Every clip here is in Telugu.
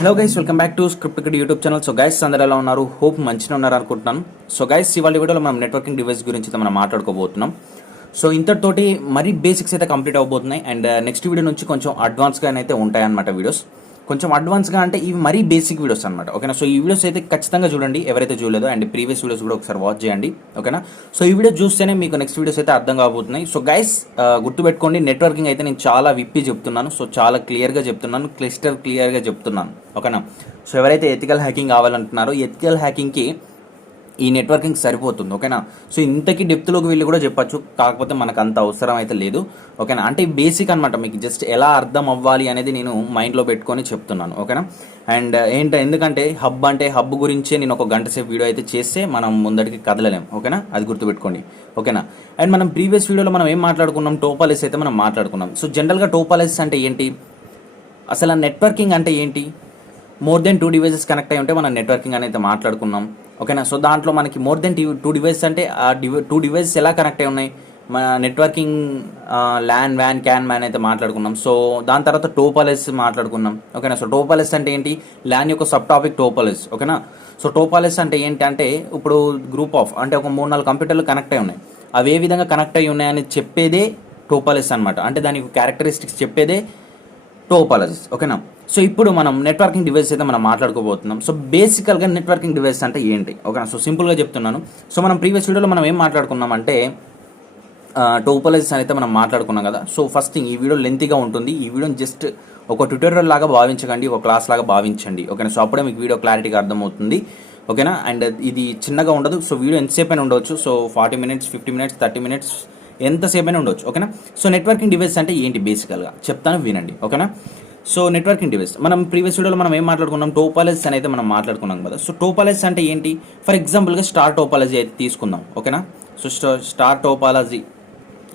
Hello guys, welcome back to script ఇక్కడ యూట్యూబ్ ఛానల్. సో గైస్ అందరూ ఎలా ఉన్నారు? హోప్ మంచిగా ఉన్నారు అనుకుంటున్నాను. సో గైస్ ఇవాళ వీడియోలో మనం నెట్వర్కింగ్ డివైస్ గురించి అయితే మనం మాట్లాడుకోబోతున్నాం. సో ఇంతటితోటి మరీ బేసిక్స్ అయితే కంప్లీట్ అవబోతున్నాయి అండ్ నెక్స్ట్ వీడియో నుంచి కొంచెం అడ్వాన్స్గా అయితే ఉంటాయన్నమాట వీడియోస్. కొంచెం అడ్వాన్స్గా అంటే ఇవి మరీ బేసిక్ వీడియోస్ అనమాట. ఓకేనా? సో ఈ వీడియోస్ అయితే ఖచ్చితంగా చూడండి ఎవరైతే చూడలేదో, అండ్ ప్రీవియస్ వీడియోస్ కూడా ఒకసారి వాచ్ చేయండి. ఓకేనా? సో ఈ వీడియో చూస్తేనే మీకు నెక్స్ట్ వీడియోస్ అయితే అర్థం కాబోతున్నాయి. సో గైస్ గుర్తుపెట్టుకోండి, నెట్వర్కింగ్ అయితే నేను చాలా విప్పి చెప్తున్నాను. సో చాలా క్లియర్గా చెప్తున్నాను, క్లియర్గా చెప్తున్నాను. ఓకేనా? సో ఎవరైతే ఎథికల్ హ్యాకింగ్ కావాలంటున్నారో, ఎథికల్ హ్యాకింగ్కి ఈ నెట్వర్కింగ్ సరిపోతుంది. ఓకేనా? సో ఇంతకీ డెప్త్లోకి వెళ్ళి కూడా చెప్పచ్చు, కాకపోతే మనకు అంత అవసరం అయితే లేదు. ఓకేనా? అంటే బేసిక్ అనమాట, మీకు జస్ట్ ఎలా అర్థం అవ్వాలి అనేది నేను మైండ్లో పెట్టుకొని చెప్తున్నాను. ఓకేనా? అండ్ ఎందుకంటే హబ్ గురించే నేను ఒక గంట సేపు వీడియో అయితే చేస్తే మనం ముందడికి కదలలేం. ఓకేనా? అది గుర్తుపెట్టుకోండి. ఓకేనా? అండ్ మనం ప్రీవియస్ వీడియోలో మనం ఏం మాట్లాడుకున్నాం, టోపాలజీ అయితే మనం మాట్లాడుకున్నాం. సో జనరల్గా టోపాలజీ అంటే ఏంటి, అసలు నెట్వర్కింగ్ అంటే ఏంటి, మోర్ దెన్ 2 డివైసెస్ కనెక్ట్ అయి ఉంటే మనం నెట్వర్కింగ్ అనేది మాట్లాడుకున్నాం. ఓకేనా? సో దాంట్లో మనకి మోర్ దెన్ 2 డివైసెస్ అంటే ఆ 2 డివైసెస్ ఎలా కనెక్ట్ అయి ఉన్నాయి, మన నెట్వర్కింగ్ ల్యాన్ వ్యాన్ క్యాన్ మ్యాన్ అయితే మాట్లాడుకున్నాం. సో దాని తర్వాత టోపాలజీ మాట్లాడుకున్నాం. ఓకేనా? సో టోపాలజీ అంటే ఏంటి, ల్యాన్ యొక్క సబ్ టాపిక్ టోపాలజీ. ఓకేనా? సో టోపాలజీ అంటే ఏంటి అంటే, ఇప్పుడు గ్రూప్ ఆఫ్ అంటే ఒక 3-4 కంప్యూటర్లు కనెక్ట్ అయి ఉన్నాయి, అవి ఏ విధంగా కనెక్ట్ అయి ఉన్నాయని చెప్పేదే టోపాలజీ అనమాట. అంటే దానికి క్యారెక్టరిస్టిక్స్ చెప్పేదే టోపాలజీ. ఓకేనా? సో ఇప్పుడు మనం నెట్వర్కింగ్ డివైస్ అయితే మనం మాట్లాడుకోబోతున్నాం. సో బేసికల్గా నెట్వర్కింగ్ డివైస్ అంటే ఏంటి? ఓకేనా? సో సింపుల్గా చెప్తున్నాను. సో మనం ప్రీవియస్ వీడియోలో మనం ఏం మాట్లాడుకున్నామంటే టోపాలజీస్ అయితే మనం మాట్లాడుకున్నాం కదా. సో ఫస్ట్ థింగ్, ఈ వీడియో లెంతీగా ఉంటుంది. ఈ వీడియోని జస్ట్ ఒక ట్యూటోరియల్ లాగా భావించకండి, ఒక క్లాస్ లాగా భావించండి. ఓకేనా? సో అప్పుడే మీకు వీడియో క్లారిటీగా అర్థమవుతుంది. ఓకేనా? అండ్ ఇది చిన్నగా ఉండదు. సో వీడియో ఎంతసేపు అయినా ఉండవచ్చు. సో 40 మినిట్స్, 50 మినిట్స్, 30 మినిట్స్, ఎంతసేపు అయినా ఉండవచ్చు. ఓకేనా? సో నెట్వర్కింగ్ డివైస్ అంటే ఏంటి బేసికల్గా చెప్తాను, వినండి. ఓకేనా? సో నెట్వర్కింగ్ డివైస్ మనం ప్రీవియస్ వీడియోలో మనం ఏం మాట్లాడుకున్నాం, టోపాలజీ అని అయితే మనం మాట్లాడుకున్నాం కదా. సో టోపాలజీ అంటే ఏంటి, ఫర్ ఎగ్జాంపుల్గా స్టార్ టోపాలజీ అయితే తీసుకుందాం. ఓకేనా? సో స్టార్ టోపాలజీ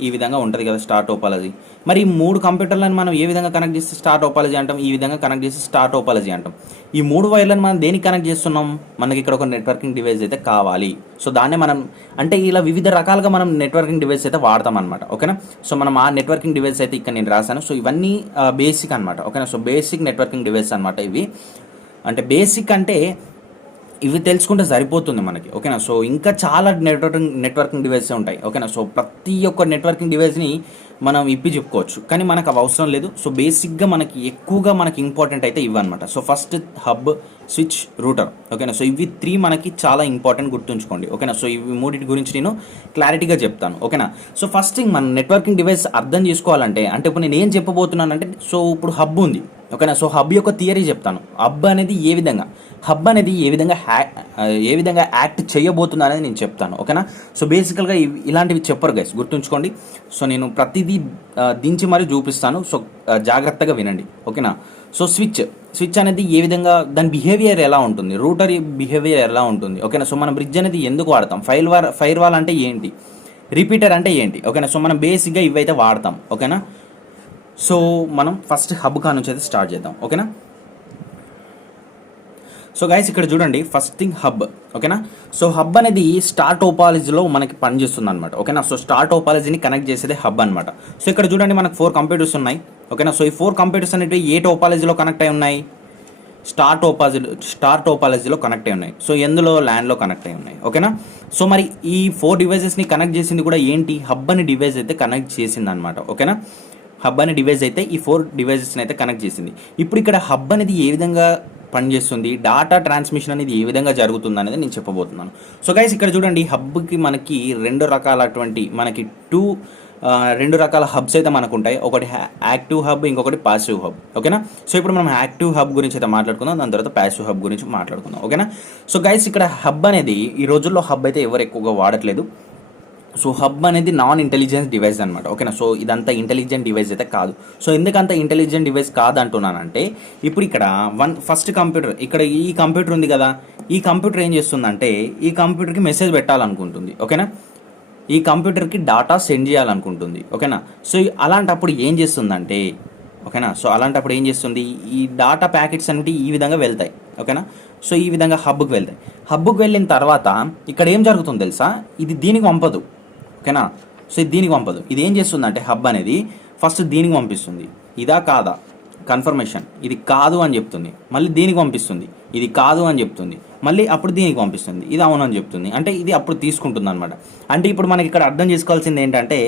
ఈ విధంగా ఉంటుంది కదా, స్టార్ టోపాలజీ. మరి ఈ 3 కంప్యూటర్లను మనం ఏ విధంగా కనెక్ట్ చేస్తే స్టార్ టోపాలజీ అంటాం, ఈ విధంగా కనెక్ట్ చేస్తే స్టార్ టోపాలజీ అంటాం. ఈ 3 వైర్లను మనం దేనికి కనెక్ట్ చేస్తున్నాం, మనకి ఇక్కడ ఒక నెట్వర్కింగ్ డివైస్ అయితే కావాలి. సో దాన్నే మనం అంటే ఇలా వివిధ రకాలుగా మనం నెట్వర్కింగ్ డివైస్ అయితే వాడతాం అనమాట. ఓకేనా? సో మనం ఆ నెట్వర్కింగ్ డివైస్ అయితే ఇక్కడ నేను రాశాను. సో ఇవన్నీ బేసిక్ అనమాట. ఓకేనా? సో బేసిక్ నెట్వర్కింగ్ డివైస్ అనమాట ఇవి. అంటే బేసిక్ అంటే ఇవి తెలుసుకుంటే సరిపోతుంది మనకి. ఓకేనా? సో ఇంకా చాలా నెట్వర్కింగ్ డివైసెస్ ఉంటాయి. ఓకేనా? సో ప్రతి ఒక్క నెట్వర్కింగ్ డివైస్ని మనం ఇప్పి చెప్పుకోవచ్చు, కానీ మనకు అవి అవసరం లేదు. సో బేసిక్గా మనకి ఎక్కువగా మనకి ఇంపార్టెంట్ అయితే ఇవన్నమాట. So first hub, switch, router. ఓకేనా? సో ఇవి 3 మనకి చాలా ఇంపార్టెంట్, గుర్తుంచుకోండి. ఓకేనా? సో ఇవి 3 గురించి నేను క్లారిటీగా చెప్తాను. ఓకేనా? సో ఫస్ట్ థింగ్, మన నెట్వర్కింగ్ డివైస్ అర్థం చేసుకోవాలంటే, అంటే ఇప్పుడు నేను ఏం చెప్పబోతున్నానంటే, సో ఇప్పుడు హబ్ ఉంది. ఓకేనా? సో హబ్ యొక్క థియరీ చెప్తాను. హబ్ అనేది ఏ విధంగా యాక్ట్ చేయబోతుంది అనేది నేను చెప్తాను. ఓకేనా? సో బేసికల్గా ఇలాంటివి చెప్పరు గైస్, గుర్తుంచుకోండి. సో నేను ప్రతిదీ దించి మరీ చూపిస్తాను. సో జాగ్రత్తగా వినండి. ఓకేనా? సో స్విచ్ అనేది ఏ విధంగా, దాని బిహేవియర్ ఎలా ఉంటుంది, రూటర్ బిహేవియర్ ఎలా ఉంటుంది. ఓకేనా? సో మనం బ్రిడ్జ్ అనేది ఎందుకు వాడతాం, ఫైర్ వాల్ అంటే ఏంటి, రిపీటర్ అంటే ఏంటి. ఓకేనా? సో మనం బేసిక్గా ఇవైతే వాడతాం. ఓకేనా? సో మనం ఫస్ట్ హబ్ కా నుంచి అయితే స్టార్ట్ చేద్దాం. ఓకేనా? సో గైస్ ఇక్కడ చూడండి, ఫస్ట్ థింగ్ హబ్. ఓకేనా? సో హబ్ అనేది స్టార్ టోపాలజీలో మనకి పనిచేస్తుంది అనమాట. ఓకేనా? సో స్టార్ టోపాలజీని కనెక్ట్ చేసేదే హబ్ అనమాట. సో ఇక్కడ చూడండి, మనకు 4 కంప్యూటర్స్ ఉన్నాయి. ఓకేనా? సో ఈ 4 కంప్యూటర్స్ అనేవి ఏ టోపాలజీలో కనెక్ట్ అయి ఉన్నాయి, స్టార్ టోపాలజీలో కనెక్ట్ అయి ఉన్నాయి. సో ఎందులో, ల్యాన్లో కనెక్ట్ అయి ఉన్నాయి. ఓకేనా? సో మరి ఈ 4 డివైసెస్ని కనెక్ట్ చేసింది కూడా ఏంటి, హబ్ అనే డివైస్ అయితే కనెక్ట్ చేసింది అనమాట. ఓకేనా? హబ్ అనే డివైస్ అయితే ఈ 4 డివైసెస్ని అయితే కనెక్ట్ చేసింది. ఇప్పుడు ఇక్కడ హబ్ అనేది ఏ విధంగా పనిచేస్తుంది, డేటా ట్రాన్స్మిషన్ అనేది ఏ విధంగా జరుగుతుంది అనేది నేను చెప్పబోతున్నాను. సో గైస్ ఇక్కడ చూడండి, హబ్కి మనకి 2 రకాల హబ్స్ అయితే మనకు ఉంటాయి. ఒకటి యాక్టివ్ హబ్, ఇంకొకటి పాసివ్ హబ్. ఓకేనా? సో ఇప్పుడు మనం యాక్టివ్ హబ్ గురించి అయితే మాట్లాడుకుందాం, దాని తర్వాత పాసివ్ హబ్ గురించి మాట్లాడుకుందాం. ఓకేనా? సో గైస్ ఇక్కడ హబ్ అనేది, ఈ రోజుల్లో హబ్ అయితే ఎవరు ఎక్కువగా వాడట్లేదు. సో హబ్ అనేది నాన్ ఇంటెలిజెంట్ డివైస్ అనమాట. ఓకేనా? సో ఇదంతా ఇంటెలిజెంట్ డివైస్ అయితే కాదు. సో ఎందుకంత ఇంటెలిజెంట్ డివైస్ కాదు అంటున్నానంటే, ఇప్పుడు ఇక్కడ ఫస్ట్ కంప్యూటర్, ఇక్కడ ఈ కంప్యూటర్ ఉంది కదా, ఈ కంప్యూటర్ ఏం చేస్తుందంటే, ఈ కంప్యూటర్కి మెసేజ్ పెట్టాలనుకుంటుంది. ఓకేనా? ఈ కంప్యూటర్కి డాటా సెండ్ చేయాలనుకుంటుంది. ఓకేనా? సో అలాంటప్పుడు ఏం చేస్తుందంటే, ఓకేనా, సో అలాంటప్పుడు ఏం చేస్తుంది, ఈ డాటా ప్యాకెట్స్ అనేవి ఈ విధంగా వెళ్తాయి. ఓకేనా? సో ఈ విధంగా హబ్కి వెళ్తాయి. హబ్కి వెళ్ళిన తర్వాత ఇక్కడ ఏం జరుగుతుంది తెలుసా, ఇది దీనికి పంపదు. ఓకేనా? సో ఇది దీనికి పంపదు. ఇది ఏం చేస్తుంది అంటే, హబ్ అనేది ఫస్ట్ దీనికి పంపిస్తుంది. ఇదా కాదా, కన్ఫర్మేషన్, ఇది కాదు అని చెప్తుంది, మళ్ళీ దీనికి పంపిస్తుంది, ఇది కాదు అని చెప్తుంది, మళ్ళీ అప్పుడు దీనికి పంపిస్తుంది, ఇది అవును అని చెప్తుంది. అంటే ఇది అప్పుడు తీసుకుంటుంది అనమాట. అంటే ఇప్పుడు మనకి ఇక్కడ అర్థం చేసుకోవాల్సింది ఏంటంటే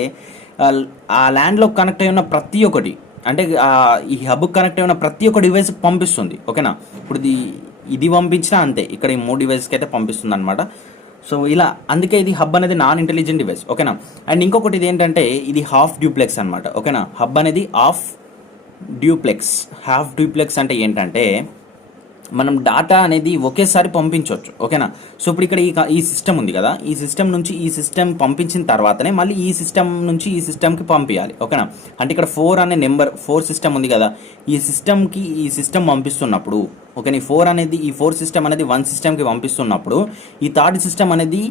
ఆ ల్యాండ్లో కనెక్ట్ అయి ఉన్న ప్రతి ఒక్కటి, అంటే ఈ హబ్కి కనెక్ట్ అయి ఉన్న ప్రతి ఒక్క డివైస్ పంపిస్తుంది. ఓకేనా, ఇప్పుడు ఇది పంపించినా అంతే, ఇక్కడ ఈ 3 డివైస్కి అయితే పంపిస్తుంది అనమాట. సో ఇలా అందుకే ఇది హబ్ అనేది నాన్ ఇంటెలిజెంట్ డివైస్. ఓకేనా, అండ్ ఇంకొకటి ఇది ఏంటంటే ఇది హాఫ్ డ్యూప్లెక్స్ అనమాట. ఓకేనా, హబ్ అనేది హాఫ్ డ్యూప్లెక్స్ అంటే ఏంటంటే మనం డాటా అనేది ఒకేసారి పంపించవచ్చు. ఓకేనా, సో ఇప్పుడు ఇక్కడ ఈ సిస్టమ్ ఉంది కదా, ఈ సిస్టమ్ నుంచి ఈ సిస్టమ్ పంపించిన తర్వాతనే మళ్ళీ ఈ సిస్టమ్ నుంచి ఈ సిస్టమ్కి పంపించాలి. ఓకేనా, అంటే ఇక్కడ 4 అనే నెంబర్ 4 సిస్టమ్ ఉంది కదా, ఈ సిస్టమ్కి ఈ సిస్టమ్ పంపిస్తున్నప్పుడు, ఓకే, ఈ 4 సిస్టమ్ అనేది 1 సిస్టమ్కి పంపిస్తున్నప్పుడు ఈ థర్డ్ సిస్టమ్ అనేది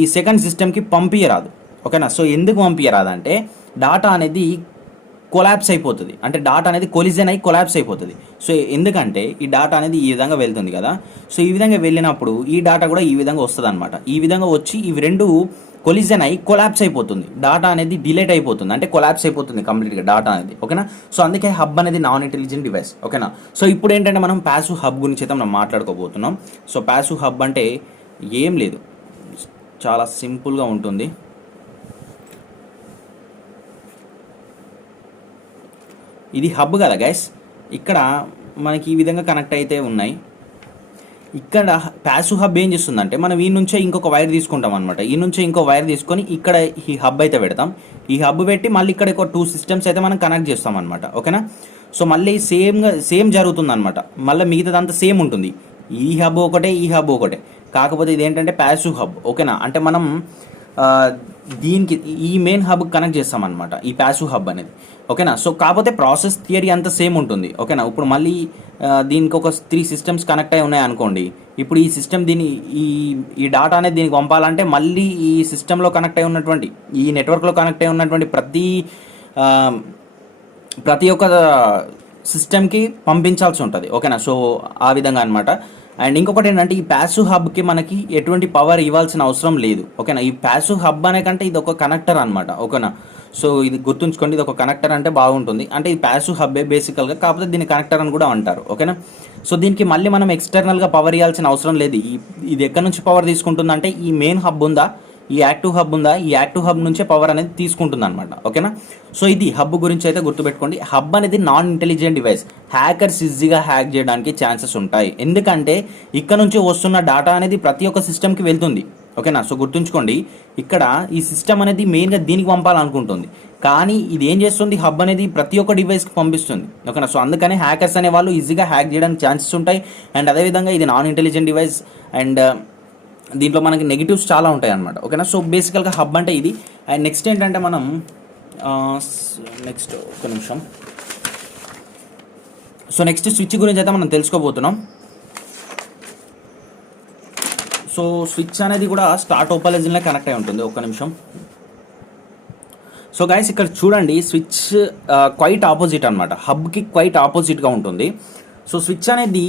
ఈ సెకండ్ సిస్టమ్కి పంపించరాదు. ఓకేనా, సో ఎందుకు పంపించరాదంటే డాటా అనేది కొలాప్స్ అయిపోతుంది, అంటే డాటా అనేది కొలిజన్ అయి కొలాప్స్ అయిపోతుంది. సో ఎందుకంటే ఈ డాటా అనేది ఈ విధంగా వెళ్తుంది కదా, సో ఈ విధంగా వెళ్ళినప్పుడు ఈ డాటా కూడా ఈ విధంగా వస్తుంది అనమాట. ఈ విధంగా వచ్చి ఇవి రెండు కొలిజన్ అయి కొలాప్స్ అయిపోతుంది, డాటా అనేది డిలేట్ అయిపోతుంది, అంటే కొలాప్స్ అయిపోతుంది కంప్లీట్గా డాటా అనేది. ఓకేనా, సో అందుకే హబ్ అనేది నాన్ ఇంటెలిజెంట్ డివైస్. ఓకేనా, సో ఇప్పుడు ఏంటంటే మనం ప్యాసివ్ హబ్ గురించి అయితే మనం మాట్లాడుకోబోతున్నాం. సో ప్యాసివ్ హబ్ అంటే ఏం లేదు, చాలా సింపుల్గా ఉంటుంది. ఇది హబ్ కదా గైస్, ఇక్కడ మనకి ఈ విధంగా కనెక్ట్ అయితే ఉన్నాయి. ఇక్కడ ప్యాసివ్ హబ్ ఏం చేస్తుందంటే మనం ఈ నుంచే ఇంకొక వైర్ తీసుకుంటాం అనమాట. ఈ నుంచే ఇంకో వైర్ తీసుకొని ఇక్కడ ఈ హబ్ అయితే పెడతాం. ఈ హబ్ పెట్టి మళ్ళీ ఇక్కడ ఒక 2 సిస్టమ్స్ అయితే మనం కనెక్ట్ చేస్తాం అనమాట. ఓకేనా, సో మళ్ళీ సేమ్ జరుగుతుంది అనమాట. మళ్ళీ మిగతాదంతా సేమ్ ఉంటుంది. ఈ హబ్ ఒకటే, ఈ హబ్ ఒకటే, కాకపోతే ఇది ఏంటంటే ప్యాసివ్ హబ్. ఓకేనా, అంటే మనం దీనికి ఈ మెయిన్ హబ్ కనెక్ట్ చేస్తాం అనమాట, ఈ ప్యాసివ్ హబ్ అనేది. ఓకేనా, సో కాకపోతే ప్రాసెస్ థియరీ అంతా సేమ్ ఉంటుంది. ఓకేనా, ఇప్పుడు మళ్ళీ దీనికి ఒక 3 సిస్టమ్స్ కనెక్ట్ అయి ఉన్నాయి అనుకోండి. ఇప్పుడు ఈ సిస్టమ్ ఈ డాటా అనేది దీనికి పంపాలంటే మళ్ళీ ఈ సిస్టంలో కనెక్ట్ అయి ఉన్నటువంటి, ఈ నెట్వర్క్లో కనెక్ట్ అయి ఉన్నటువంటి ప్రతి ఒక్క సిస్టమ్కి పంపించాల్సి ఉంటుంది. ఓకేనా, సో ఆ విధంగా అనమాట. అండ్ ఇంకొకటి ఏంటంటే ఈ ప్యాసివ్ హబ్కి మనకి ఎటువంటి పవర్ ఇవ్వాల్సిన అవసరం లేదు. ఓకేనా, ఈ ప్యాసివ్ హబ్ అనే కంటే ఇది ఒక కనెక్టర్ అనమాట. ఓకేనా, సో ఇది గుర్తుంచుకోండి, ఇది ఒక కనెక్టర్ అంటే బాగుంటుంది. అంటే ఈ ప్యాసివ్ హబ్బే బేసికల్గా, కాకపోతే దీన్ని కనెక్టర్ అని కూడా అంటారు. ఓకేనా, సో దీనికి మళ్ళీ మనం ఎక్స్టర్నల్గా పవర్ ఇవ్వాల్సిన అవసరం లేదు. ఇది ఎక్కడి నుంచి పవర్ తీసుకుంటుందంటే ఈ మెయిన్ హబ్ ఉందా, ఈ యాక్టివ్ హబ్ ఉందా, ఈ యాక్టివ్ హబ్ నుంచే పవర్ అనేది తీసుకుంటుంది అనమాట. ఓకేనా, సో ఇది హబ్ గురించి అయితే గుర్తుపెట్టుకోండి. హబ్ అనేది నాన్ ఇంటెలిజెంట్ డివైస్, హ్యాకర్స్ ఈజీగా హ్యాక్ చేయడానికి ఛాన్సెస్ ఉంటాయి, ఎందుకంటే ఇక్కడ నుంచి వస్తున్న డాటా అనేది ప్రతి ఒక్క సిస్టమ్కి వెళ్తుంది. ఓకేనా, సో గుర్తుంచుకోండి, ఇక్కడ ఈ సిస్టమ్ అనేది మెయిన్గా దీనికి పంపాలనుకుంటుంది, కానీ ఇది ఏం చేస్తుంది, హబ్ అనేది ప్రతి ఒక్క డివైస్కి పంపిస్తుంది. ఓకేనా, సో అందుకని హ్యాకర్స్ అనే వాళ్ళు ఈజీగా హ్యాక్ చేయడానికి ఛాన్సెస్ ఉంటాయి. అండ్ అదేవిధంగా ఇది నాన్ ఇంటెలిజెంట్ డివైస్, అండ్ దీంట్లో మనకి నెగిటివ్స్ చాలా ఉంటాయి అనమాట. ఓకేనా, సో బేసికల్గా హబ్ అంటే ఇది. అండ్ నెక్స్ట్ ఏంటంటే మనం నెక్స్ట్ ఒక నిమిషం, సో నెక్స్ట్ స్విచ్ గురించి అయితే మనం తెలుసుకోబోతున్నాం. సో స్విచ్ అనేది కూడా స్టార్ టోపాలజీలో కనెక్ట్ అయి ఉంటుంది. ఒక్క నిమిషం. సో గైస్ ఇక్కడ చూడండి, స్విచ్ క్వైట్ ఆపోజిట్ అనమాట, హబ్కి క్వైట్ ఆపోజిట్గా ఉంటుంది. సో స్విచ్ అనేది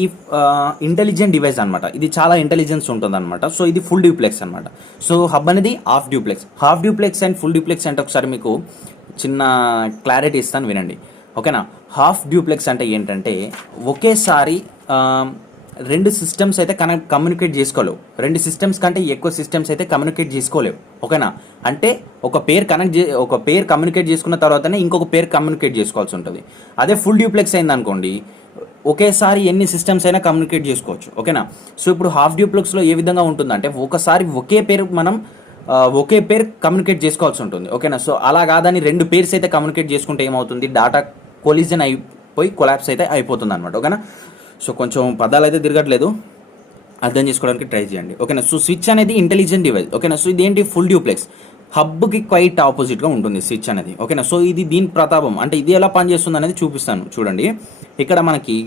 ఇంటెలిజెంట్ డివైస్ అనమాట, ఇది చాలా ఇంటెలిజెన్స్ ఉంటుంది అనమాట. సో ఇది ఫుల్ డ్యూప్లెక్స్ అనమాట. సో హబ్ అనేది half duplex and full duplex అంటే ఒకసారి మీకు చిన్న క్లారిటీ ఇస్తాను, వినండి. ఓకేనా, హాఫ్ డ్యూప్లెక్స్ అంటే ఏంటంటే ఒకేసారి 2 సిస్టమ్స్ అయితే కమ్యూనికేట్ చేసుకోలేవు, 2 సిస్టమ్స్ కంటే ఎక్కువ సిస్టమ్స్ అయితే కమ్యూనికేట్ చేసుకోలేవు. ఓకేనా, అంటే ఒక పేర్ కమ్యూనికేట్ చేసుకున్న తర్వాతనే ఇంకొక పేర్ కమ్యూనికేట్ చేసుకోవాల్సి ఉంటుంది. అదే ఫుల్ డ్యూప్లెక్స్ అయింది అనుకోండి, ఒకేసారి ఎన్ని సిస్టమ్స్ అయినా కమ్యూనికేట్ చేసుకోవచ్చు. ఓకేనా, సో ఇప్పుడు హాఫ్ డ్యూప్లెక్స్లో ఏ విధంగా ఉంటుందంటే ఒకసారి ఒకే పేరు కమ్యూనికేట్ చేసుకోవాల్సి ఉంటుంది. ఓకేనా, సో అలా కాదని 2 పేర్స్ అయితే కమ్యూనికేట్ చేసుకుంటే ఏమవుతుంది, డాటా కొలిజన్ అయిపోయి కొలాప్స్ అయితే అయిపోతుంది అనమాట. ఓకేనా, సో కొంచెం పదాలు అయితే తిరగట్లేదు, అర్థం చేసుకోవడానికి ట్రై చేయండి. ఓకేనా, సో స్విచ్ అనేది ఇంటెలిజెంట్ డివైస్. ఓకేనా, సో ఇదేంటి, ఫుల్ డ్యూప్లెక్స్, హబ్కి క్వైట్ ఆపోజిట్గా ఉంటుంది స్విచ్ అనేది. ఓకేనా, సో ఇది దీని ప్రతాపం, అంటే ఇది ఎలా పనిచేస్తుంది అనేది చూపిస్తాను. చూడండి, ఇక్కడ మనకి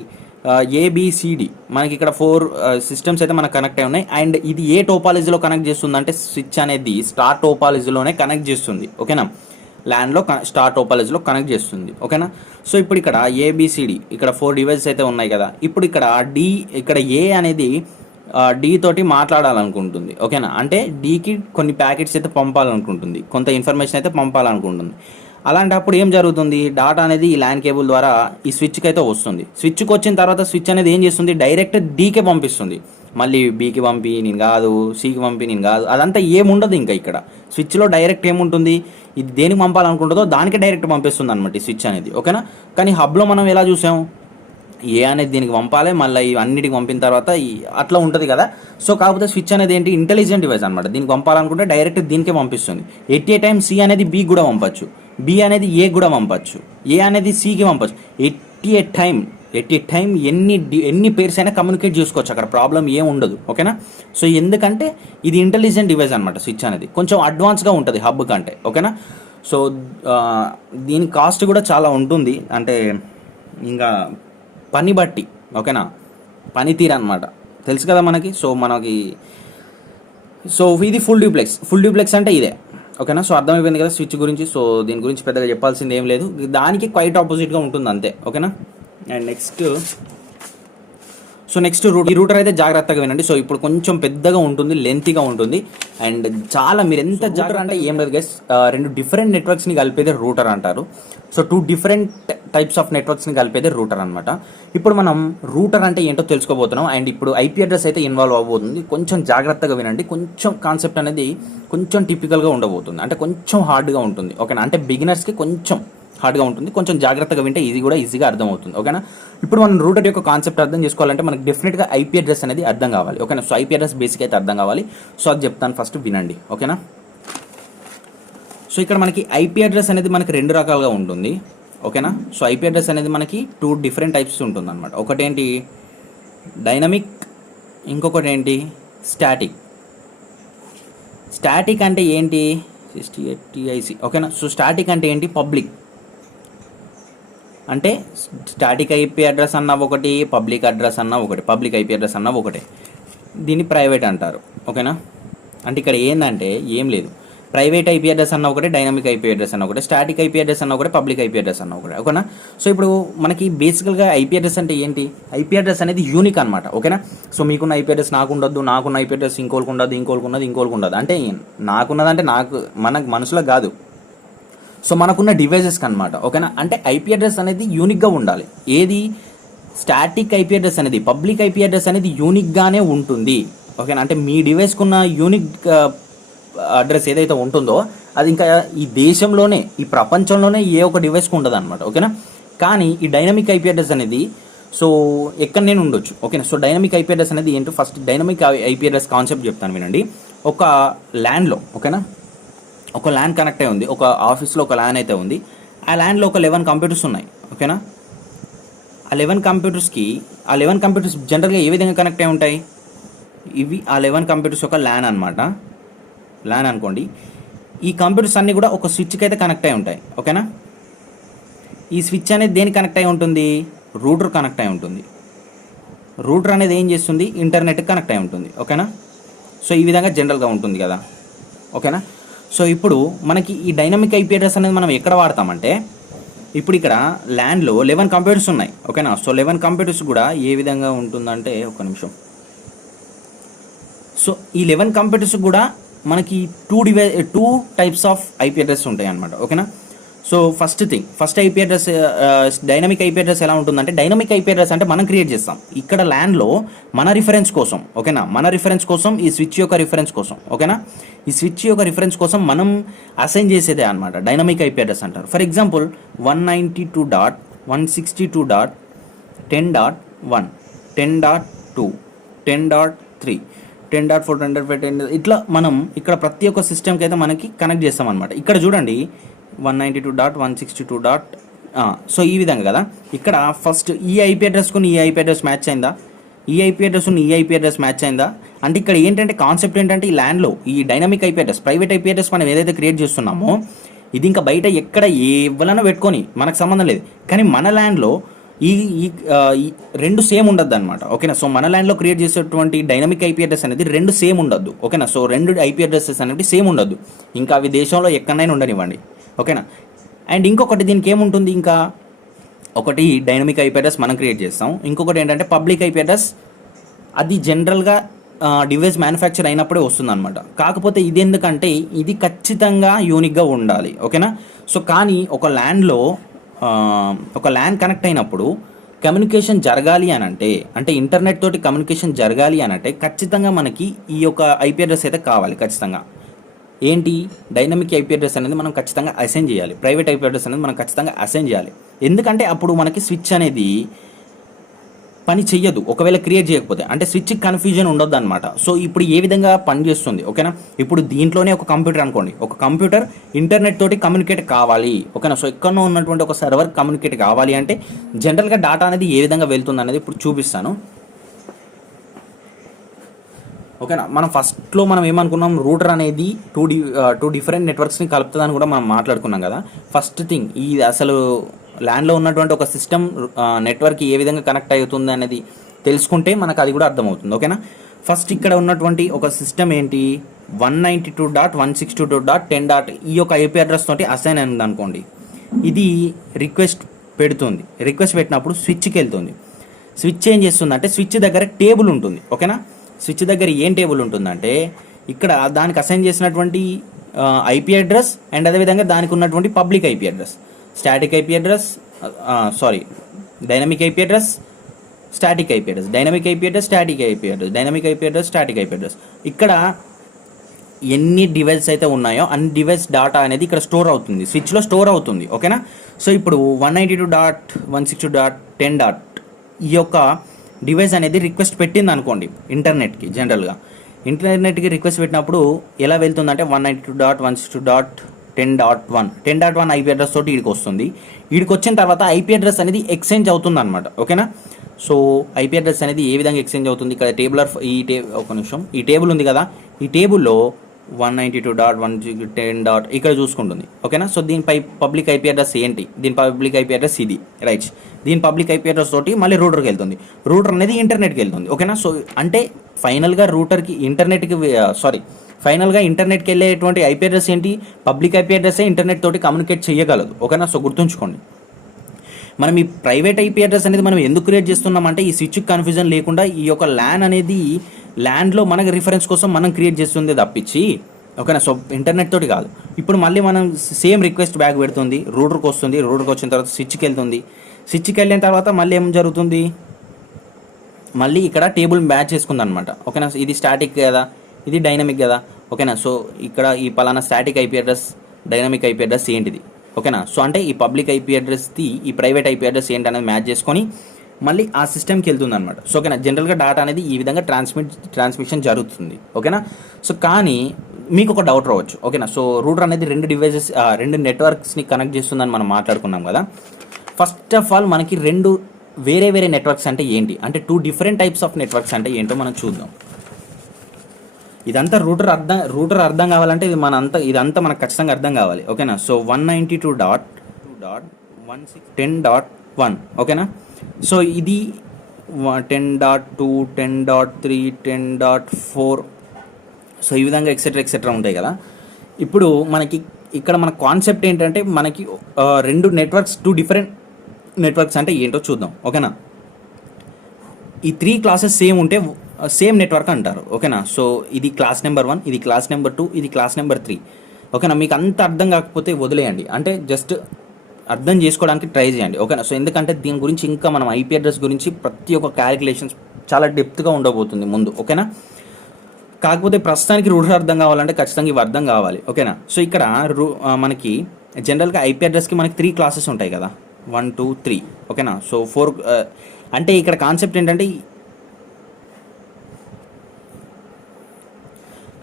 ఏబిసిడి మనకి ఇక్కడ 4 సిస్టమ్స్ అయితే మనకు కనెక్ట్ అయి ఉన్నాయి. అండ్ ఇది ఏ టోపాలజీలో కనెక్ట్ చేస్తుంది అంటే స్విచ్ అనేది స్టార్ టోపాలజీలోనే కనెక్ట్ చేస్తుంది. ఓకేనా, ల్యాండ్లో స్టార్ టోపాలజీలో కనెక్ట్ చేస్తుంది. ఓకేనా, సో ఇప్పుడు ఇక్కడ ఏబిసిడి ఇక్కడ 4 డివైసెస్ అయితే ఉన్నాయి కదా. ఇప్పుడు ఇక్కడ ఏ అనేది డి తోటి మాట్లాడాలనుకుంటుంది. ఓకేనా, అంటే డికి కొన్ని ప్యాకెట్స్ అయితే పంపాలనుకుంటుంది, కొంత ఇన్ఫర్మేషన్ అయితే పంపాలనుకుంటుంది. అలాంటప్పుడు ఏం జరుగుతుంది, డాటా అనేది ఈ ల్యాన్ కేబుల్ ద్వారా ఈ స్విచ్కి అయితే వస్తుంది. స్విచ్కి వచ్చిన తర్వాత స్విచ్ అనేది ఏం చేస్తుంది, డైరెక్ట్ డీకే పంపిస్తుంది. మళ్ళీ బీకి పంపి నేను కాదు, సికి పంపి నేను కాదు, అదంతా ఏముండదు. ఇంకా ఇక్కడ స్విచ్లో డైరెక్ట్ ఏముంటుంది, ఇది దేనికి పంపాలనుకుంటుందో దానికి డైరెక్ట్ పంపిస్తుంది అనమాట ఈ స్విచ్ అనేది. ఓకేనా. కానీ హబ్లో మనం ఎలా చూసాం, ఏ అనేది దీనికి పంపాలి, మళ్ళీ ఇవన్నిటికి పంపిన తర్వాత అట్లా ఉంటుంది కదా. సో కాకపోతే స్విచ్ అనేది ఏంటి, ఇంటెలిజెంట్ డివైస్ అనమాట. దీనికి పంపాలనుకుంటే డైరెక్ట్ దీనికే పంపిస్తుంది. ఎట్ ఏ టైం సి అనేది బి కూడా పంపచ్చు, బి అనేది ఏ కూడా పంపచ్చు, ఏ అనేది సికి పంపచ్చు. ఎట్ ఏ టైం ఎన్ని పేర్స్ అయినా కమ్యూనికేట్ చేసుకోవచ్చు, అక్కడ ప్రాబ్లం ఏం ఉండదు. ఓకేనా. సో ఎందుకంటే ఇది ఇంటెలిజెంట్ డివైస్ అనమాట. స్విచ్ అనేది కొంచెం అడ్వాన్స్గా ఉంటుంది హబ్ కంటే. ఓకేనా. సో దీని కాస్ట్ కూడా చాలా ఉంటుంది, అంటే ఇంకా పని బట్టి. ఓకేనా. పనితీరు అనమాట, తెలుసు కదా మనకి. సో ఇది ఫుల్ డ్యూప్లెక్స్ అంటే ఇదే. ఓకేనా. సో అర్థమైపోయింది కదా స్విచ్ గురించి. సో దీని గురించి పెద్దగా చెప్పాల్సింది ఏం లేదు, దానికి క్వైట్ ఆపోజిట్గా ఉంటుంది అంతే. ఓకేనా. అండ్ నెక్స్ట్ ఈ రూటర్ అయితే జాగ్రత్తగా వినండి. సో ఇప్పుడు కొంచెం పెద్దగా ఉంటుంది, లెంతీగా ఉంటుంది, అండ్ చాలా మీరు ఎంత జాగ్రత్త అంటే ఏం లేదు గైస్, 2 డిఫరెంట్ నెట్వర్క్స్ని కలిపేదే రూటర్ అంటారు. సో 2 డిఫరెంట్ టైప్స్ ఆఫ్ నెట్వర్క్స్ని కలిపేదే రూటర్ అనమాట. ఇప్పుడు మనం రూటర్ అంటే ఏంటో తెలుసుకోబోతున్నాం, అండ్ ఇప్పుడు ఐపీ అడ్రస్ అయితే ఇన్వాల్వ్ అవ్వబోతుంది. కొంచెం జాగ్రత్తగా వినండి, కొంచెం కాన్సెప్ట్ అనేది కొంచెం టిపికల్గా ఉండబోతుంది, అంటే కొంచెం హార్డ్గా ఉంటుంది. ఓకేనా. అంటే బిగినర్స్కి కొంచెం హార్డ్గా ఉంటుంది, కొంచెం జాగ్రత్తగా వింటే ఇది కూడా ఈజీగా అర్థమవుతుంది. ఓకేనా. ఇప్పుడు మనం రూటర్ యొక్క కాన్సెప్ట్ అర్థం చేసుకోవాలంటే మనకి డెఫినెట్గా ఐపీ అడ్రస్ అనేది అర్థం కావాలి. ఓకేనా. సో ఐపీ అడ్రస్ బేసిక్ అయితే అర్థం కావాలి. సో అది చెప్తాను, ఫస్ట్ వినండి. ఓకేనా. సో ఇక్కడ మనకి ఐపీ అడ్రస్ అనేది మనకి 2 రకాలుగా ఉంటుంది. ఓకేనా. సో ఐపీ అడ్రస్ అనేది మనకి 2 డిఫరెంట్ టైప్స్ ఉంటుంది అనమాట. ఒకటేంటి డైనమిక్, ఇంకొకటి ఏంటి స్టాటిక్. స్టాటిక్ అంటే ఏంటి, 68TIC. ఓకేనా. సో స్టాటిక్ అంటే ఏంటి, పబ్లిక్. అంటే స్టాటిక్ ఐపీ అడ్రస్ అన్న ఒకటి, పబ్లిక్ అడ్రస్ అన్న ఒకటి, పబ్లిక్ ఐపీ అడ్రస్ అన్న ఒకటే. దీన్ని ప్రైవేట్ అంటారు. ఓకేనా. అంటే ఇక్కడ ఏంటంటే ఏం లేదు, ప్రైవేట్ ఐపీ అడ్రస్ అన్న ఒకటే, డైనమిక్ ఐపీ అడ్రస్ అన్న ఒకటే, స్టాటిక్ ఐపీ అడ్రస్ అన్న ఒకటే, పబ్లిక్ ఐపీ అడ్రస్ అన్న ఒకటే. ఓకేనా. సో ఇప్పుడు మనకి బేసికల్గా ఐపీ అడ్రస్ అంటే ఏంటి, ఐపీ అడ్రస్ అనేది యూనిక్ అనమాట. ఓకేనా. సో మీకున్న ఐపీ అడ్రస్ నాకు ఉండదు, నాకున్న ఐపీ అడ్రస్ ఇంకోరికి ఉండదు, ఇంకోరికి ఉండదు. అంటే నాకున్నదంటే మనకు మనసులో కాదు, సో మనకున్న డివైజెస్కి అనమాట. ఓకేనా. అంటే ఐపీ అడ్రస్ అనేది యూనిక్గా ఉండాలి. ఏది స్టాటిక్ ఐపీ అడ్రస్ అనేది, పబ్లిక్ ఐపీ అడ్రస్ అనేది యూనిక్గానే ఉంటుంది. ఓకేనా. అంటే మీ డివైస్కున్న యూనిక్ అడ్రస్ ఏదైతే ఉంటుందో అది ఇంకా ఈ దేశంలోనే, ఈ ప్రపంచంలోనే ఏ ఒక డివైస్కి ఉండదు అనమాట. ఓకేనా. కానీ ఈ డైనమిక్ ఐపీ అడ్రస్ అనేది సో ఎక్కడనే ఉండొచ్చు. ఓకేనా. సో డైనమిక్ ఐపీ అడ్రస్ అనేది ఏంటో first dynamic IP address concept చెప్తాను వినండి. ఒక ల్యాన్లో, ఓకేనా, ఒక ల్యాన్ కనెక్ట్ అయి ఉంది, ఒక ఆఫీస్లో ఒక ల్యాన్ అయితే ఉంది. ఆ ల్యాన్లో ఒక 11 కంప్యూటర్స్ ఉన్నాయి. ఓకేనా. ఆ 11 కంప్యూటర్స్ జనరల్గా ఏ విధంగా కనెక్ట్ అయి ఉంటాయి, ఇవి ఆ 11 కంప్యూటర్స్ ఒక ల్యాన్ అనమాట. ల్యాన్ అనుకోండి. ఈ కంప్యూటర్స్ అన్నీ కూడా ఒక స్విచ్కి అయితే కనెక్ట్ అయి ఉంటాయి. ఓకేనా. ఈ స్విచ్ అనేది దేనికి కనెక్ట్ అయి ఉంటుంది, రూటర్ కనెక్ట్ అయి ఉంటుంది. రూటర్ అనేది ఏం చేస్తుంది, ఇంటర్నెట్కి కనెక్ట్ అయి ఉంటుంది. ఓకేనా. సో ఈ విధంగా జనరల్గా ఉంటుంది కదా. ఓకేనా. సో ఇప్పుడు మనకి ఈ డైనమిక్ ఐపీ అడ్రస్ అనేది మనం ఎక్కడ వాడతామంటే, ఇప్పుడు ఇక్కడ ల్యాండ్లో 11 కంప్యూటర్స్ ఉన్నాయి. ఓకేనా. సో 11 కంప్యూటర్స్ కూడా ఏ విధంగా ఉంటుందంటే, ఒక నిమిషం. సో ఈ 11 కంప్యూటర్స్ కూడా మనకి 2 టైప్స్ ఆఫ్ ఐపీ అడ్రస్ ఉంటాయి అనమాట. ఓకేనా. So first IP address, dynamic IP address ఎలా ఉంటుందంటే, డైనమిక్ ఐపీ అడ్రస్ అంటే మనం క్రియేట్ చేస్తాం ఇక్కడ ల్యాండ్లో మన రిఫరెన్స్ కోసం. ఓకేనా. మన రిఫరెన్స్ కోసం, ఈ స్విచ్ యొక్క రిఫరెన్స్ కోసం. ఓకేనా. ఈ స్విచ్ యొక్క రిఫరెన్స్ కోసం మనం అసైన్ చేసేదే అనమాట డైనమిక్ ఐపీ అడ్రస్ అంటారు. ఫర్ ఎగ్జాంపుల్ 192.162.10.1, 10.2, 10.3, 10.4, 10.5, 10 ఇట్లా మనం ఇక్కడ ప్రతి ఒక్క సిస్టమ్కి అయితే మనకి కనెక్ట్ చేస్తాం అనమాట. ఇక్కడ చూడండి 192.162. సో ఈ విధంగా కదా. ఇక్కడ ఫస్ట్ ఈ ఐపీ అడ్రస్కుని ఈ ఐపీ అడ్రస్ మ్యాచ్ అయిందా, ఈ ఐపీ అడ్రస్ ఈ ఐపీ అడ్రస్ మ్యాచ్ అయిందా అంటే ఇక్కడ ఏంటంటే కాన్సెప్ట్ ఏంటంటే, ఈ ల్యాండ్లో ఈ dynamic IP address, private IP address మనం ఏదైతే క్రియేట్ చేస్తున్నామో ఇది ఇంకా బయట ఎక్కడ ఎవరైనా పెట్టుకొని మనకు సంబంధం లేదు. కానీ మన ల్యాండ్లో ఈ 2 సేమ్ ఉండద్దు అనమాట. ఓకేనా. సో మన ల్యాండ్లో క్రియేట్ చేసేటువంటి డైనమిక్ ఐపీ అడ్రస్ అనేది 2 సేమ్ ఉండద్దు. ఓకేనా. సో 2 ఐపీ అడ్రసెస్ అనేవి సేమ్ ఉండద్దు, ఇంకా అవి దేశంలో ఎక్కడైనా ఉండనివ్వండి. ఓకేనా. అండ్ ఇంకొకటి దీనికి ఏముంటుంది, ఇంకా ఒకటి డైనమిక్ ఐపీ అడ్రస్ మనం క్రియేట్ చేస్తాం, ఇంకొకటి ఏంటంటే పబ్లిక్ ఐపీ అడ్రస్. అది జనరల్గా డివైస్ మ్యానుఫ్యాక్చర్ అయినప్పుడే వస్తుంది అనమాట. కాకపోతే ఇది ఎందుకంటే ఇది ఖచ్చితంగా యూనిక్గా ఉండాలి, ఓకేనా. సో కానీ ఒక ల్యాన్ కనెక్ట్ అయినప్పుడు కమ్యూనికేషన్ జరగాలి అని అంటే ఇంటర్నెట్ తోటి కమ్యూనికేషన్ జరగాలి అని అంటే ఖచ్చితంగా మనకి ఈ యొక్క ఐపీ అడ్రస్ అయితే కావాలి ఖచ్చితంగా. ఏంటి, డైనమిక్ ఐపీ అడ్రస్ అనేది మనం ఖచ్చితంగా అసైన్ చేయాలి, ప్రైవేట్ ఐపీ అడ్రస్ అనేది మనం ఖచ్చితంగా అసైన్ చేయాలి. ఎందుకంటే అప్పుడు మనకి స్విచ్ అనేది పని చెయ్యదు ఒకవేళ క్రియేట్ చేయకపోతే, అంటే స్విచ్ కన్ఫ్యూజన్ ఉండొద్దు అనమాట. సో ఇప్పుడు ఏ విధంగా పనిచేస్తుంది, ఓకేనా. ఇప్పుడు దీంట్లోనే ఒక కంప్యూటర్ అనుకోండి, ఒక కంప్యూటర్ ఇంటర్నెట్ తోటి కమ్యూనికేట్ కావాలి, ఓకేనా. సో ఎక్కడో ఉన్నటువంటి ఒక సర్వర్ కమ్యూనికేట్ కావాలి అంటే జనరల్గా డేటా అనేది ఏ విధంగా వెళ్తుంది అనేది ఇప్పుడు చూపిస్తాను, ఓకేనా. మనం ఫస్ట్లో మనం ఏమనుకున్నాం, రూటర్ అనేది టూ డిఫరెంట్ నెట్వర్క్స్ని కలుపుతుందని కూడా మనం మాట్లాడుకున్నాం కదా. ఫస్ట్ థింగ్ ఈ అసలు ల్యాండ్లో ఉన్నటువంటి ఒక సిస్టమ్ నెట్వర్క్ ఏ విధంగా కనెక్ట్ అవుతుంది అనేది తెలుసుకుంటే మనకు అది కూడా అర్థమవుతుంది, ఓకేనా. ఫస్ట్ ఇక్కడ ఉన్నటువంటి ఒక సిస్టమ్ ఏంటి, 192.162.10. ఈ యొక్క ఐపీ అడ్రస్ తోటి అసైన్ అయింది అనుకోండి. ఇది రిక్వెస్ట్ పెట్టినప్పుడు స్విచ్కి వెళ్తుంది. స్విచ్ ఏం చేస్తుంది అంటే స్విచ్ దగ్గర టేబుల్ ఉంటుంది, ఓకేనా. స్విచ్ దగ్గర ఏం టేబుల్ ఉంటుందంటే ఇక్కడ దానికి అసైన్ చేసినటువంటి ఐపీ అడ్రస్ అండ్ అదేవిధంగా దానికి ఉన్నటువంటి public IP address, static IP address, dynamic IP address, static IP address, dynamic IP address, static IP address, dynamic IP address, static IP address. ఇక్కడ ఎన్ని డివైస్ అయితే ఉన్నాయో అన్ని డివైస్ డేటా అనేది ఇక్కడ స్టోర్ అవుతుంది, స్విచ్లో స్టోర్ అవుతుంది, ఓకేనా. సో ఇప్పుడు 192.162.10. ఈ యొక్క డివైస్ అనేది రిక్వెస్ట్ పెట్టింది అనుకోండి ఇంటర్నెట్కి. జనరల్గా ఇంటర్నెట్కి రిక్వెస్ట్ పెట్టినప్పుడు ఎలా వెళ్తుందంటే 192.162.10.1 ఐపీ అడ్రస్ తోటి వీడికి వస్తుంది. వీడికి వచ్చిన తర్వాత ఐపీ అడ్రస్ అనేది ఎక్స్చేంజ్ అవుతుంది అనమాట, ఓకేనా. సో ఐపీ అడ్రస్ అనేది ఏ విధంగా ఎక్స్చేంజ్ అవుతుంది, ఇక్కడ ఒక నిమిషం, ఈ టేబుల్ ఉంది కదా, ఈ టేబుల్లో 192.110. ఇక్కడ చూసుకుంటుంది, ఓకేనా. సో దీనిపై పబ్లిక్ ఐపీ అడ్రస్ ఏంటి, దీని పబ్లిక్ ఐపీ అడ్రస్ ఇది, రైట్. దీని పబ్లిక్ ఐపీ అడ్రస్ తోటి మళ్ళీ రూటర్కి వెళ్తుంది, రూటర్ అనేది ఇంటర్నెట్కి వెళ్తుంది, ఓకేనా. సో అంటే ఫైనల్గా ఇంటర్నెట్కి వెళ్ళేటువంటి ఐపీ అడ్రస్ ఏంటి, పబ్లిక్ ఐపీ అడ్రస్ ఇంటర్నెట్ తోటి కమ్యూనికేట్ చేయగలదు, ఓకేనా. సో గుర్తుంచుకోండి. మనం ఈ ప్రైవేట్ ఐపీ అడ్రస్ అనేది మనం ఎందుకు క్రియేట్ చేస్తున్నామంటే ఈ స్విచ్ కన్ఫ్యూజన్ లేకుండా ఈ యొక్క ల్యాన్ అనేది ల్యాండ్లో మనకి రిఫరెన్స్ కోసం మనం క్రియేట్ చేస్తుంది తప్పించి, ఓకేనా. సో ఇంటర్నెట్ తోటి కాదు. ఇప్పుడు మళ్ళీ మనం సేమ్ రిక్వెస్ట్ బ్యాక్ పెడుతుంది, రూటర్కి వస్తుంది, రూటర్కి వచ్చిన తర్వాత స్విచ్కి వెళ్తుంది, స్విచ్కి వెళ్ళిన తర్వాత మళ్ళీ ఏం జరుగుతుంది, మళ్ళీ ఇక్కడ టేబుల్ మ్యాచ్ చేసుకుంది అనమాట, ఓకేనా. ఇది స్టాటిక్ కదా, ఇది డైనమిక్ కదా, ఓకేనా. సో ఇక్కడ ఈ పలానా static IP address, dynamic IP address ఏంటిది, ఓకేనా. సో అంటే ఈ పబ్లిక్ ఐపీ అడ్రస్ది ఈ ప్రైవేట్ ఐపీ అడ్రస్ ఏంటి అనేది మ్యాచ్ చేసుకొని మళ్ళీ ఆ సిస్టమ్కి వెళ్తుంది అనమాట. సో ఓకేనా, జనరల్గా డేటా అనేది ఈ విధంగా ట్రాన్స్మిషన్ జరుగుతుంది, ఓకేనా. సో కానీ మీకు ఒక డౌట్ రావచ్చు, ఓకేనా. సో రూటర్ అనేది రెండు నెట్వర్క్స్ని కనెక్ట్ చేస్తుందని మనం మాట్లాడుకున్నాం కదా. ఫస్ట్ ఆఫ్ ఆల్ మనకి రెండు వేరే నెట్వర్క్స్ అంటే ఏంటి, అంటే 2 డిఫరెంట్ టైప్స్ ఆఫ్ నెట్వర్క్స్ అంటే ఏంటో మనం చూద్దాం. ఇదంతా రూటర్ అర్థం కావాలంటే ఇదంతా మనకు ఖచ్చితంగా అర్థం కావాలి, ఓకేనా. సో 192.110.1, ఓకేనా. సో ఇది 10.2, 10.3, 10.4, సో ఈ విధంగా ఎక్సెట్రా ఉంటాయి కదా. ఇప్పుడు మనకి ఇక్కడ మన కాన్సెప్ట్ ఏంటంటే మనకి రెండు నెట్వర్క్స్, 2 డిఫరెంట్ నెట్వర్క్స్ అంటే ఏంటో చూద్దాం, ఓకేనా. ఈ 3 క్లాసెస్ సేమ్ ఉంటే సేమ్ నెట్వర్క్ అంటారు, ఓకేనా. సో ఇది క్లాస్ నెంబర్ 1, ఇది క్లాస్ నెంబర్ 2, ఇది క్లాస్ నెంబర్ 3, ఓకేనా. మీకు అంత అర్థం కాకపోతే వదిలేయండి, అంటే జస్ట్ అర్థం చేసుకోవడానికి ట్రై చేయండి, ఓకేనా. సో ఎందుకంటే దీని గురించి ఇంకా మనం ఐపీ అడ్రస్ గురించి ప్రతి ఒక్క క్యాలిక్యులేషన్స్ చాలా డెప్త్గా ఉండబోతుంది ముందు, ఓకేనా. కాకపోతే ప్రస్తుతానికి రూటర్ అర్థం కావాలంటే ఖచ్చితంగా ఇవి అర్థం కావాలి, ఓకేనా. సో ఇక్కడ మనకి జనరల్గా ఐపీ అడ్రస్కి మనకి 3 క్లాసెస్ ఉంటాయి కదా, 1, 2, 3, ఓకేనా. సో 4 అంటే ఇక్కడ కాన్సెప్ట్ ఏంటంటే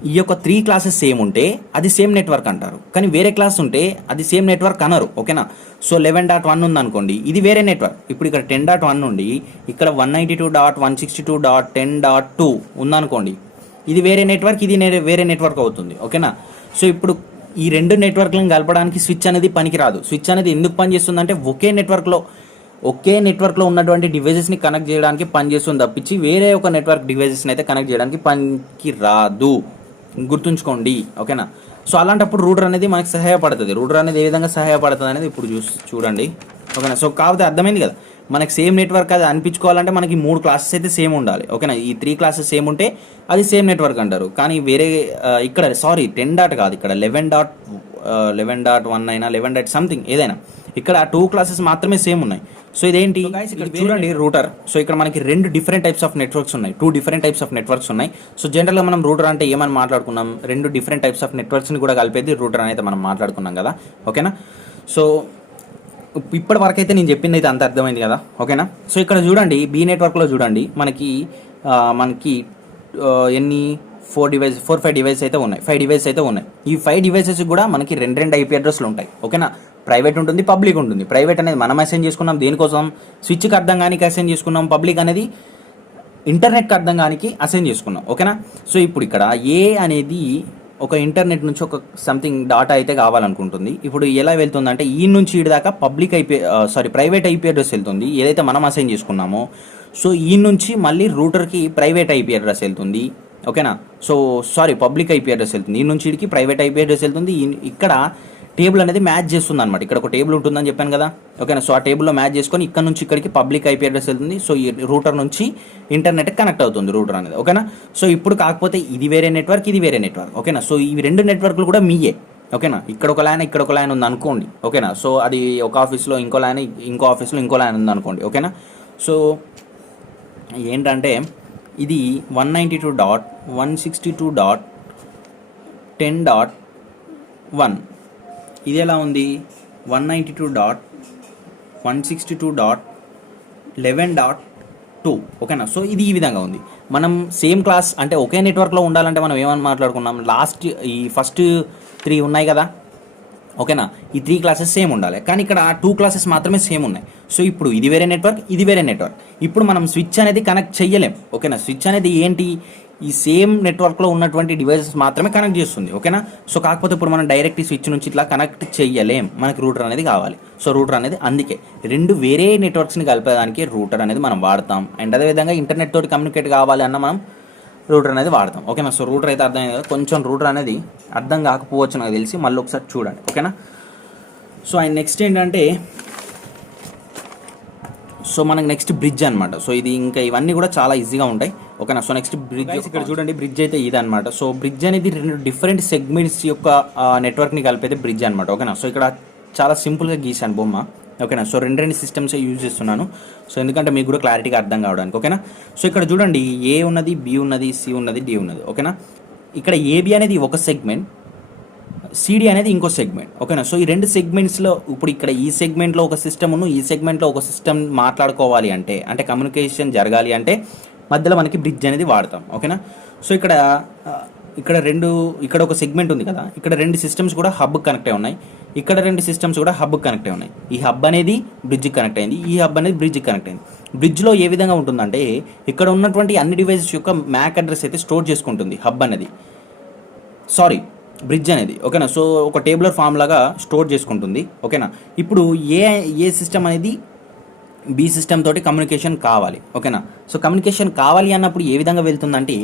ఈ యొక్క 3 క్లాసెస్ సేమ్ ఉంటే అది సేమ్ నెట్వర్క్ అంటారు, కానీ వేరే క్లాస్ ఉంటే అది సేమ్ నెట్వర్క్ అనరు, ఓకేనా. సో 11.1 ఉందనుకోండి, ఇది వేరే నెట్వర్క్. ఇప్పుడు ఇక్కడ 10.1 నుండి ఇక్కడ 192.162.10.2 ఉందనుకోండి, ఇది వేరే నెట్వర్క్, ఇది వేరే నెట్వర్క్ అవుతుంది, ఓకేనా. సో ఇప్పుడు ఈ రెండు నెట్వర్క్లను కలపడానికి స్విచ్ అనేది పనికిరాదు. స్విచ్ అనేది ఎందుకు పనిచేస్తుందంటే ఒకే నెట్వర్క్లో ఉన్నటువంటి డివైజెస్ని కనెక్ట్ చేయడానికి పనిచేస్తుంది తప్పించి వేరే ఒక నెట్వర్క్ డివైజెస్ని అయితే కనెక్ట్ చేయడానికి పనికిరాదు, గుర్తుంచుకోండి, ఓకేనా. సో అలాంటప్పుడు రూటర్ అనేది మనకి సహాయపడుతుంది. రూటర్ అనేది ఏ విధంగా సహాయపడుతుంది అనేది ఇప్పుడు చూడండి, ఓకేనా. సో కాకపోతే అర్థమైంది కదా, మనకి సేమ్ నెట్వర్క్ అది అనిపించుకోవాలంటే మనకి 3 క్లాసెస్ అయితే సేమ్ ఉండాలి. ఓకేనా, ఈ 3 క్లాసెస్ సేమ్ ఉంటే అది సేమ్ నెట్వర్క్ అంటారు. కానీ వేరే ఇక్కడ సారీ 10 డాట్ కాదు, ఇక్కడ 11.1 అయినా 11 డాట్ సంథింగ్ ఏదైనా, ఇక్కడ 2 క్లాసెస్ మాత్రమే సేమ్ ఉన్నాయి. సో ఇదేంటి ఇక్కడ చూడండి రూటర్. సో ఇక్కడ మనకి 2 డిఫరెంట్ టైప్స్ ఆఫ్ నెట్వర్క్స్ ఉన్నాయి, 2 డిఫరెంట్ టైప్స్ ఆఫ్ నెట్వర్క్స్ ఉన్నాయి. సో జనరల్గా మనం రూటర్ అంటే ఏమని మాట్లాడుకున్నాం, 2 డిఫరెంట్ టైప్స్ ఆఫ్ నెట్వర్క్స్ని కూడా కలిపేది రూటర్ అనేది మనం మాట్లాడుకున్నాం కదా. ఓకేనా, సో ఇప్పటి వరకు అయితే నేను చెప్పింది అయితే అంత అర్థమైంది కదా. ఓకేనా, సో ఇక్కడ చూడండి బి నెట్వర్క్లో చూడండి మనకి ఎన్ని 4-5 డివైస్ అయితే ఉన్నాయి, 5 డివైస్ అయితే ఉన్నాయి. ఈ 5 డివైసెస్ కూడా మనకి 2 IP అడ్రస్లు ఉంటాయి. ఓకేనా, ప్రైవేట్ ఉంటుంది, పబ్లిక్ ఉంటుంది. ప్రైవేట్ అనేది మనం అసైన్ చేసుకున్నాం దేనికోసం, స్విచ్కి అర్థం కానీ అసైన్ చేసుకున్నాం. పబ్లిక్ అనేది ఇంటర్నెట్కి అర్థం కానీ అసైన్ చేసుకున్నాం. ఓకేనా, సో ఇప్పుడు ఇక్కడ ఏ అనేది ఒక ఇంటర్నెట్ నుంచి ఒక సంథింగ్ డాటా అయితే కావాలనుకుంటుంది. ఇప్పుడు ఎలా వెళ్తుందంటే ఈ నుంచి ఈ దాకా ప్రైవేట్ IP అడ్రస్ వెళ్తుంది ఏదైతే మనం అసైన్ చేసుకున్నామో. సో ఈ నుంచి మళ్ళీ రూటర్కి ప్రైవేట్ IP అడ్రస్ వెళ్తుంది. ఓకేనా, సో పబ్లిక్ IP అడ్రస్ వెళ్తుంది. ఈ నుంచి ఇడికి ప్రైవేట్ IP అడ్రస్ వెళ్తుంది. ఇక్కడ టేబుల్ అనేది మ్యాచ్ చేస్తుంది అనమాట. ఇక్కడ ఒక టేబుల్ ఉంటుందని చెప్పాను కదా. ఓకేనా, సో ఆ టేబుల్లో మ్యాచ్ చేసుకొని ఇక్కడ నుంచి ఇక్కడికి పబ్లిక్ IP అడ్రస్ వెళ్తుంది. సో ఈ రూటర్ నుంచి ఇంటర్నెట్ కనెక్ట్ అవుతుంది రూటర్ అనేది. ఓకేనా, సో ఇప్పుడు కాకపోతే ఇది వేరే నెట్వర్క్, ఇది వేరే నెట్వర్క్. ఓకేనా, సో ఈ 2 నెట్వర్క్లు కూడా మీయే. ఓకేనా, ఇక్కడ ఒక లైన్ ఇక్కడ ఒక లైన్ ఉంది అనుకోండి. ఓకేనా, సో అది ఒక ఆఫీస్లో ఇంకో లైన్, ఇంకో ఆఫీస్లో ఇంకో లైన్ ఉంది అనుకోండి. ఓకేనా, సో ఏంటంటే ఇది 192.162.10.1. ఇది ఎలా ఉంది 192.162.11.2. ఓకేనా, సో ఇది ఈ విధంగా ఉంది. మనం సేమ్ క్లాస్ అంటే ఒకే నెట్వర్క్లో ఉండాలంటే మనం ఏమని మాట్లాడుకున్నాం, ఈ ఫస్ట్ 3 ఉన్నాయి కదా. ఓకేనా, ఈ 3 క్లాసెస్ సేమ్ ఉండాలి, కానీ ఇక్కడ 2 క్లాసెస్ మాత్రమే సేమ్ ఉన్నాయి. సో ఇప్పుడు ఇది వేరే నెట్వర్క్, ఇది వేరే నెట్వర్క్. ఇప్పుడు మనం స్విచ్ అనేది కనెక్ట్ చెయ్యలేం. ఓకేనా, స్విచ్ అనేది ఏంటి, ఈ సేమ్ నెట్వర్క్లో ఉన్నటువంటి డివైసెస్ మాత్రమే కనెక్ట్ చేస్తుంది. ఓకేనా, సో కాకపోతే ఇప్పుడు మనం డైరెక్ట్ ఈ స్విచ్ నుంచి ఇట్లా కనెక్ట్ చెయ్యలేం, మనకి రూటర్ అనేది కావాలి. సో రూటర్ అనేది అందుకే 2 వేరే నెట్వర్క్స్ని కలిపేదానికి రూటర్ అనేది మనం వాడతాం. అండ్ అదేవిధంగా ఇంటర్నెట్ తోటి కమ్యూనికేట్ కావాలి అన్న మనం రూటర్ అనేది వాడతాం. ఓకేనా, సో రూటర్ అయితే అర్థమైంది కదా. కొంచెం రూటర్ అనేది అర్థం కాకపోవచ్చు నాకు తెలిసి, మళ్ళీ ఒకసారి చూడండి. ఓకేనా, సో అండ్ నెక్స్ట్ ఏంటంటే మనకు నెక్స్ట్ బ్రిడ్జ్ అనమాట. సో ఇది ఇంకా ఇవన్నీ కూడా చాలా ఈజీగా ఉంటాయి. ఓకేనా, సో నెక్స్ట్ బ్రిడ్జ్ ఇక్కడ చూడండి. బ్రిడ్జ్ అయితే ఇది అనమాట. సో బ్రిడ్జ్ అనేది 2 డిఫరెంట్ సెగ్మెంట్స్ యొక్క నెట్వర్క్ని కలిపేది బ్రిడ్జ్ అనమాట. ఓకేనా, సో ఇక్కడ చాలా సింపుల్గా గీసాను బొమ్మ. ఓకేనా, సో 2 సిస్టమ్స్ యూజ్ చేస్తున్నాను. సో ఎందుకంటే మీకు కూడా క్లారిటీగా అర్థం కావడానికి. ఓకేనా, సో ఇక్కడ చూడండి ఏ ఉన్నది, బి ఉన్నది, సి ఉన్నది, డి ఉన్నది. ఓకేనా, ఇక్కడ ఏబి అనేది ఒక సెగ్మెంట్, సిడి అనేది ఇంకో సెగ్మెంట్. ఓకేనా, సో ఈ 2 సెగ్మెంట్స్లో ఇప్పుడు ఇక్కడ ఈ సెగ్మెంట్లో ఒక సిస్టమ్ను, ఈ సెగ్మెంట్లో ఒక సిస్టమ్ మాట్లాడుకోవాలి అంటే కమ్యూనికేషన్ జరగాలి అంటే మధ్యలో మనకి బ్రిడ్జ్ అనేది వాడతాం. ఓకేనా, సో ఇక్కడ ఒక సెగ్మెంట్ ఉంది కదా, ఇక్కడ 2 సిస్టమ్స్ కూడా హబ్ కనెక్ట్ అయి ఉన్నాయి, ఇక్కడ 2 సిస్టమ్స్ కూడా హబ్ కనెక్ట్ అయి ఉన్నాయి. ఈ హబ్ అనేది బ్రిడ్జ్కి కనెక్ట్ అయింది, ఈ హబ్ అనేది బ్రిడ్జ్కి కనెక్ట్ అయింది. బ్రిడ్జ్లో ఏ విధంగా ఉంటుందంటే ఇక్కడ ఉన్నటువంటి అన్ని డివైసెస్ యొక్క మ్యాక్ అడ్రస్ అయితే స్టోర్ చేసుకుంటుంది హబ్ అనేది, బ్రిడ్జ్ అనేది. ఓకేనా, సో ఒక టేబులర్ ఫామ్ లాగా స్టోర్ చేసుకుంటుంది. ఓకేనా, ఇప్పుడు ఏ సిస్టమ్ అనేది బి సిస్టమ్ తోటి కమ్యూనికేషన్ కావాలి. ఓకేనా, సో కమ్యూనికేషన్ కావాలి అన్నప్పుడు ఏ విధంగా వెళ్తుందంటే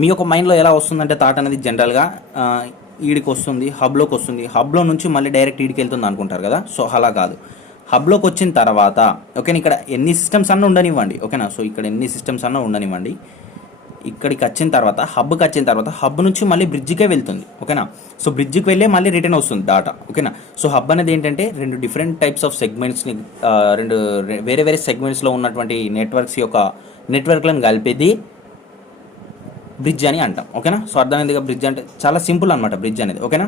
మీ యొక్క మైండ్లో ఎలా వస్తుందంటే థాట్ అనేది జనరల్గా ఈడికి వస్తుంది, హబ్లోకి వస్తుంది, హబ్లో నుంచి మళ్ళీ డైరెక్ట్ ఈడికి వెళ్తుంది అనుకుంటారు కదా. సో అలా కాదు, హబ్లోకి వచ్చిన తర్వాత ఓకేనా ఇక్కడ ఎన్ని సిస్టమ్స్ అన్నా ఉండనివ్వండి. ఓకేనా, సో ఇక్కడ ఎన్ని సిస్టమ్స్ అన్నా ఉండనివ్వండి, ఇక్కడికి వచ్చిన తర్వాత హబ్కి వచ్చిన తర్వాత హబ్ నుంచి మళ్ళీ బ్రిడ్జ్కే వెళ్తుంది. ఓకేనా, సో బ్రిడ్జ్కి వెళ్ళే మళ్ళీ రిటర్న్ వస్తుంది డాటా. ఓకేనా, సో హబ్ అనేది ఏంటంటే 2 డిఫరెంట్ టైప్స్ ఆఫ్ సెగ్మెంట్స్ని, 2 వేరే వేరే సెగ్మెంట్స్లో ఉన్నటువంటి నెట్వర్క్లను కలిపేది బ్రిడ్జ్ అని అంటాం. ఓకేనా, సో అర్థమైందిగా. బ్రిడ్జ్ అంటే చాలా సింపుల్ అనమాట బ్రిడ్జ్ అనేది. ఓకేనా,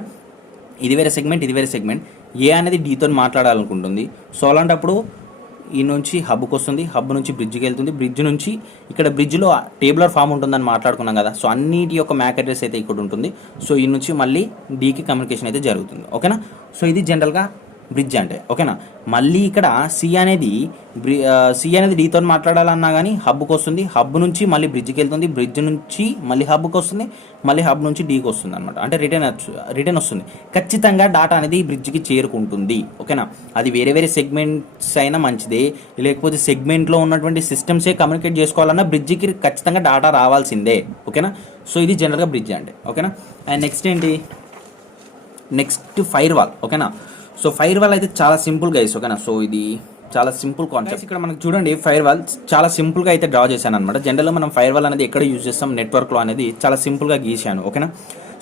ఇది వేరే సెగ్మెంట్, ఇది వేరే సెగ్మెంట్. ఏ అనేది డీతో మాట్లాడాలనుకుంటుంది. సో అలాంటప్పుడు ఈ నుంచి హబ్కి వస్తుంది, హబ్ నుంచి బ్రిడ్జ్కి వెళ్తుంది, బ్రిడ్జ్ నుంచి ఇక్కడ బ్రిడ్జ్లో టేబులర్ ఫామ్ ఉంటుందని మాట్లాడుకున్నాం కదా. సో అన్నిటి యొక్క మ్యాక్ అడ్రస్ అయితే ఇక్కడ ఉంటుంది. సో ఈ నుంచి మళ్ళీ డీకి కమ్యూనికేషన్ అయితే జరుగుతుంది. ఓకేనా, సో ఇది జనరల్గా బ్రిడ్జ్ అంటే. ఓకేనా, మళ్ళీ ఇక్కడ సి అనేది డీతో మాట్లాడాలన్నా కానీ హబ్కి వస్తుంది, హబ్ నుంచి మళ్ళీ బ్రిడ్జ్కి వెళ్తుంది, బ్రిడ్జ్ నుంచి మళ్ళీ హబ్కి వస్తుంది, మళ్ళీ హబ్ నుంచి డీకి వస్తుంది అనమాట. అంటే రిటర్న్ వస్తుంది. ఖచ్చితంగా డాటా అనేది బ్రిడ్జ్కి చేరుకుంటుంది. ఓకేనా, అది వేరే వేరే సెగ్మెంట్స్ అయినా మంచిదే, లేకపోతే సెగ్మెంట్లో ఉన్నటువంటి సిస్టమ్సే కమ్యూనికేట్ చేసుకోవాలన్నా బ్రిడ్జ్కి ఖచ్చితంగా డాటా రావాల్సిందే. ఓకేనా, సో ఇది జనరల్గా బ్రిడ్జ్ అంటే. ఓకేనా, అండ్ నెక్స్ట్ ఏంటి, నెక్స్ట్ ఫైర్ వాల్. ఓకేనా, సో ఫైర్ వాల్ అయితే చాలా సింపుల్ గైస్. ఓకేనా, సో ఇది చాలా సింపుల్ కాన్సెప్ట్. ఇక్కడ మనకు చూడండి ఫైర్ వాల్ చాలా సింపుల్గా అయితే డ్రా చేశాను అనమాట. జనరల్గా మనం ఫైర్ వాల్ అనేది ఎక్కడ యూజ్ చేస్తాం, నెట్వర్క్లో అనేది చాలా సింపుల్గా గీసాను. ఓకేనా.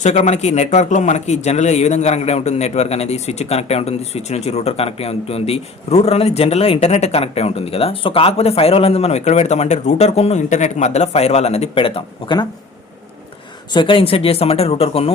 సో ఇక్కడ మనకి నెట్వర్క్లో మనకి జనరల్గా ఏ విధంగా కనెక్ట్ అయి ఉంటుంది, నెట్వర్క్ అనేది స్విచ్ కనెక్ట్ అయి ఉంటుంది, స్విచ్ నుంచి రూటర్ కనెక్ట్ అయి ఉంటుంది. రూటర్ అనేది జనరల్గా ఇంటర్నెట్ కనెక్ట్ అయి ఉంటుంది కదా. సో కాకపోతే ఫైర్ వాల్ అనేది మనం ఎక్కడ పెడతామంటే రూటర్ కొను ఇంటర్నెట్ మధ్యలో ఫైర్ వాల్ అనేది పెడతాం. ఓకేనా. సో ఎక్కడ ఇన్సర్ట్ చేస్తామంటే రూటర్ కొను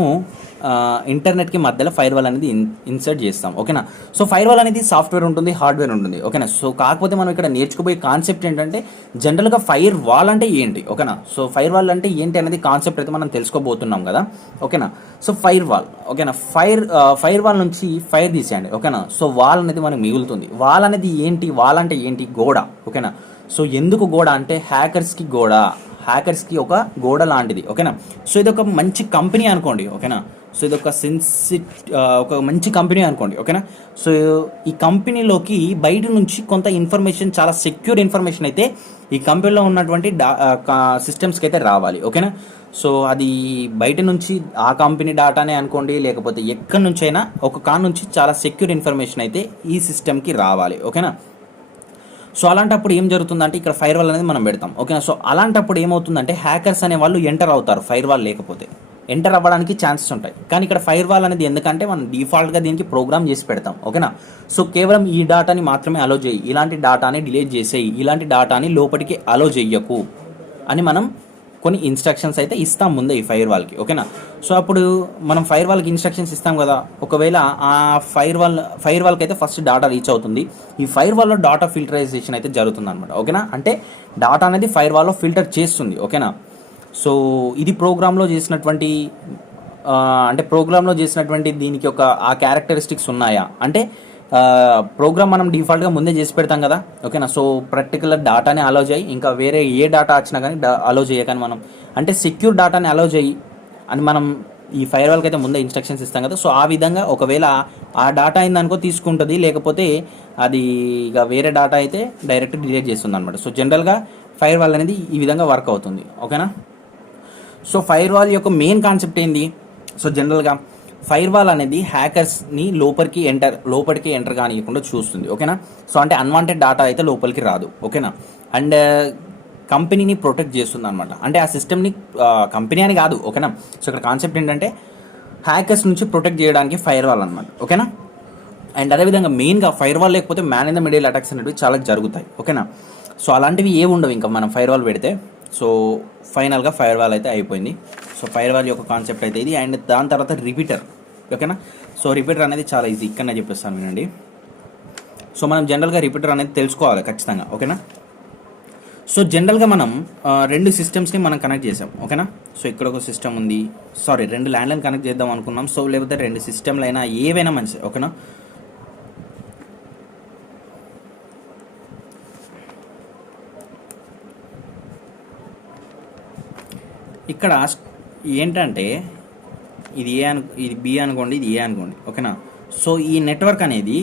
ఇంటర్నెట్కి మధ్యలో ఫైర్ వాల్ అనేది ఇన్సర్ట్ చేస్తాం. ఓకేనా. సో ఫైర్ వాల్ అనేది సాఫ్ట్వేర్ ఉంటుంది, హార్డ్వేర్ ఉంటుంది. ఓకేనా. సో కాకపోతే మనం ఇక్కడ నేర్చుకోబోయే కాన్సెప్ట్ ఏంటంటే జనరల్గా ఫైర్ వాల్ అంటే ఏంటి. ఓకేనా. సో ఫైర్ వాల్ అంటే ఏంటి అనేది కాన్సెప్ట్ అయితే మనం తెలుసుకోబోతున్నాం కదా. ఓకేనా. సో ఫైర్ వాల్, ఓకేనా, ఫైర్ వాల్ నుంచి ఫైర్ తీసేయండి. ఓకేనా. సో వాల్ అనేది మనకు మిగులుతుంది. వాల్ అనేది ఏంటి, వాల్ అంటే ఏంటి, గోడ. ఓకేనా. సో ఎందుకు గోడ అంటే హ్యాకర్స్కి గోడ, హ్యాకర్స్కి ఒక గోడ లాంటిది. ఓకేనా. సో ఇది ఒక మంచి కంపెనీ అనుకోండి. ఓకేనా. సో ఇది ఒక మంచి కంపెనీ అనుకోండి. ఓకేనా. సో ఈ కంపెనీలోకి బయట నుంచి కొంత ఇన్ఫర్మేషన్, చాలా సెక్యూర్ ఇన్ఫర్మేషన్ అయితే ఈ కంపెనీలో ఉన్నటువంటి సిస్టమ్స్కి అయితే రావాలి. ఓకేనా. సో అది బయట నుంచి ఆ కంపెనీ డాటానే అనుకోండి, లేకపోతే ఎక్కడి నుంచైనా ఒక కాన్ నుంచి చాలా సెక్యూర్ ఇన్ఫర్మేషన్ అయితే ఈ సిస్టమ్కి రావాలి. ఓకేనా. సో అలాంటప్పుడు ఏం జరుగుతుందంటే ఇక్కడ ఫైర్ వాల్ అనేది మనం పెడతాం. ఓకేనా. సో అలాంటప్పుడు ఏమవుతుందంటే హ్యాకర్స్ అనే వాళ్ళు ఎంటర్ అవుతారు. ఫైర్ వాల్ లేకపోతే ఎంటర్ అవ్వడానికి ఛాన్సెస్ ఉంటాయి. కానీ ఇక్కడ ఫైర్ వాల్ అనేది ఎందుకంటే మనం డిఫాల్ట్గా దీనికి ప్రోగ్రామ్ చేసి పెడతాం. ఓకేనా. సో కేవలం ఈ డాటాని మాత్రమే అలో చేయి, ఇలాంటి డాటాని డిలీట్ చేసేయి, ఇలాంటి డాటాని లోపలికి అలో చెయ్యకు అని మనం కొన్ని ఇన్స్ట్రక్షన్స్ అయితే ఇస్తాం ముందే ఈ ఫైర్ వాల్కి. ఓకేనా. సో అప్పుడు మనం ఫైర్ వాల్కి ఇన్స్ట్రక్షన్స్ ఇస్తాం కదా. ఒకవేళ ఆ ఫైర్ వాల్కి అయితే ఫస్ట్ డాటా రీచ్ అవుతుంది. ఈ ఫైర్ వాల్లో డాటా ఫిల్టరైజేషన్ అయితే జరుగుతుంది అనమాట. ఓకేనా. అంటే డాటా అనేది ఫైర్ వాల్లో ఫిల్టర్ చేస్తుంది. ఓకేనా. సో ఇది ప్రోగ్రాంలో చేసినటువంటి దీనికి ఒక ఆ క్యారెక్టరిస్టిక్స్ ఉన్నాయా అంటే ప్రోగ్రామ్ మనం డిఫాల్ట్గా ముందే చేసి పెడతాం కదా. ఓకేనా. సో పర్టికులర్ డాటాని అలో చేయి, ఇంకా వేరే ఏ డాటా వచ్చినా కానీ అలో చేయకని మనం అంటే సెక్యూర్ డాటాని అలో చేయి అని మనం ఈ ఫైర్ వాల్కి అయితే ముందే ఇన్స్ట్రక్షన్స్ ఇస్తాం కదా. సో ఆ విధంగా ఒకవేళ ఆ డాటా అయిందనుకో తీసుకుంటుంది, లేకపోతే అది ఇక వేరే డాటా అయితే డైరెక్ట్ డిలీట్ చేస్తుంది అనమాట. సో జనరల్గా ఫైర్ వాల్ అనేది ఈ విధంగా వర్క్ అవుతుంది. ఓకేనా. సో ఫైర్ వాల్ యొక్క మెయిన్ కాన్సెప్ట్ ఏంది. సో జనరల్గా ఫైర్ వాల్ అనేది హ్యాకర్స్ని లోపలికి ఎంటర్ కానియకుండా చూస్తుంది. ఓకేనా. సో అంటే అన్వాంటెడ్ డాటా అయితే లోపలికి రాదు. ఓకేనా. అండ్ కంపెనీని ప్రొటెక్ట్ చేస్తుంది అనమాట. అంటే ఆ సిస్టమ్ని కంపెనీ అని కాదు. ఓకేనా. సో ఇక్కడ కాన్సెప్ట్ ఏంటంటే హ్యాకర్స్ నుంచి ప్రొటెక్ట్ చేయడానికి ఫైర్ వాల్ అనమాట. ఓకేనా. అండ్ అదేవిధంగా మెయిన్గా ఫైర్ వాల్ లేకపోతే man in the middle attacks అనేవి చాలా జరుగుతాయి. ఓకేనా. సో అలాంటివి ఏమి ఉండవు ఇంకా మనం ఫైర్ వాల్ పెడితే. సో ఫైనల్గా ఫైర్ వాల్ అయితే అయిపోయింది. సో ఫైర్ వాల్ యొక్క కాన్సెప్ట్ అయితే ఇది. అండ్ దాని తర్వాత రిపీటర్. ఓకేనా. సో రిపీటర్ అనేది చాలా ఈజీ, ఇక్కడనే చెప్పేస్తాను వినండి. సో మనం జనరల్గా రిపీటర్ అనేది తెలుసుకోవాలి ఖచ్చితంగా. ఓకేనా. సో జనరల్గా మనం రెండు సిస్టమ్స్ని మనం కనెక్ట్ చేసాం. ఓకేనా. సో ఇక్కడ ఒక సిస్టమ్ ఉంది, రెండు ల్యాండ్లైన్ కనెక్ట్ చేద్దాం అనుకున్నాం. సో లేకపోతే రెండు సిస్టమ్లు అయినా ఏవైనా మంచిది. ఓకేనా. ఇక్కడ ఏంటంటే ఇది ఇది బి అనుకోండి, ఇది ఏ అనుకోండి. ఓకేనా. సో ఈ నెట్వర్క్ అనేది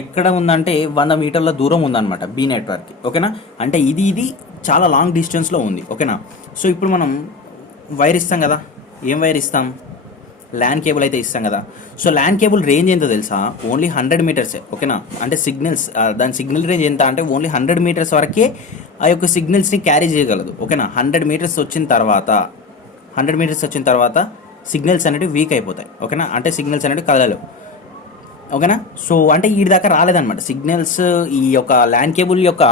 ఎక్కడ ఉందంటే 100 మీటర్ల దూరం ఉందన్నమాట బి నెట్వర్క్కి. ఓకేనా. అంటే ఇది చాలా లాంగ్ డిస్టెన్స్లో ఉంది. ఓకేనా. సో ఇప్పుడు మనం వైర్ ఇస్తాం కదా. ఏం వైర్ ఇస్తాం, ల్యాన్ కేబుల్ అయితే ఇస్తాం కదా. సో ల్యాన్ కేబుల్ రేంజ్ ఎంతో తెలుసా, ఓన్లీ 100 మీటర్సే. ఓకేనా. అంటే దాని సిగ్నల్ రేంజ్ ఎంత అంటే ఓన్లీ 100 మీటర్స్ వరకే ఆ యొక్క సిగ్నల్స్ని క్యారీ చేయగలదు. ఓకేనా. 100 మీటర్స్ వచ్చిన తర్వాత సిగ్నల్స్ అనేవి వీక్ అయిపోతాయి. ఓకేనా. అంటే సిగ్నల్స్ అనేవి కదలలేవు. ఓకేనా. సో అంటే వీడి దాకా రాలేదన్నమాట సిగ్నల్స్. ఈ యొక్క ల్యాన్ కేబుల్ యొక్క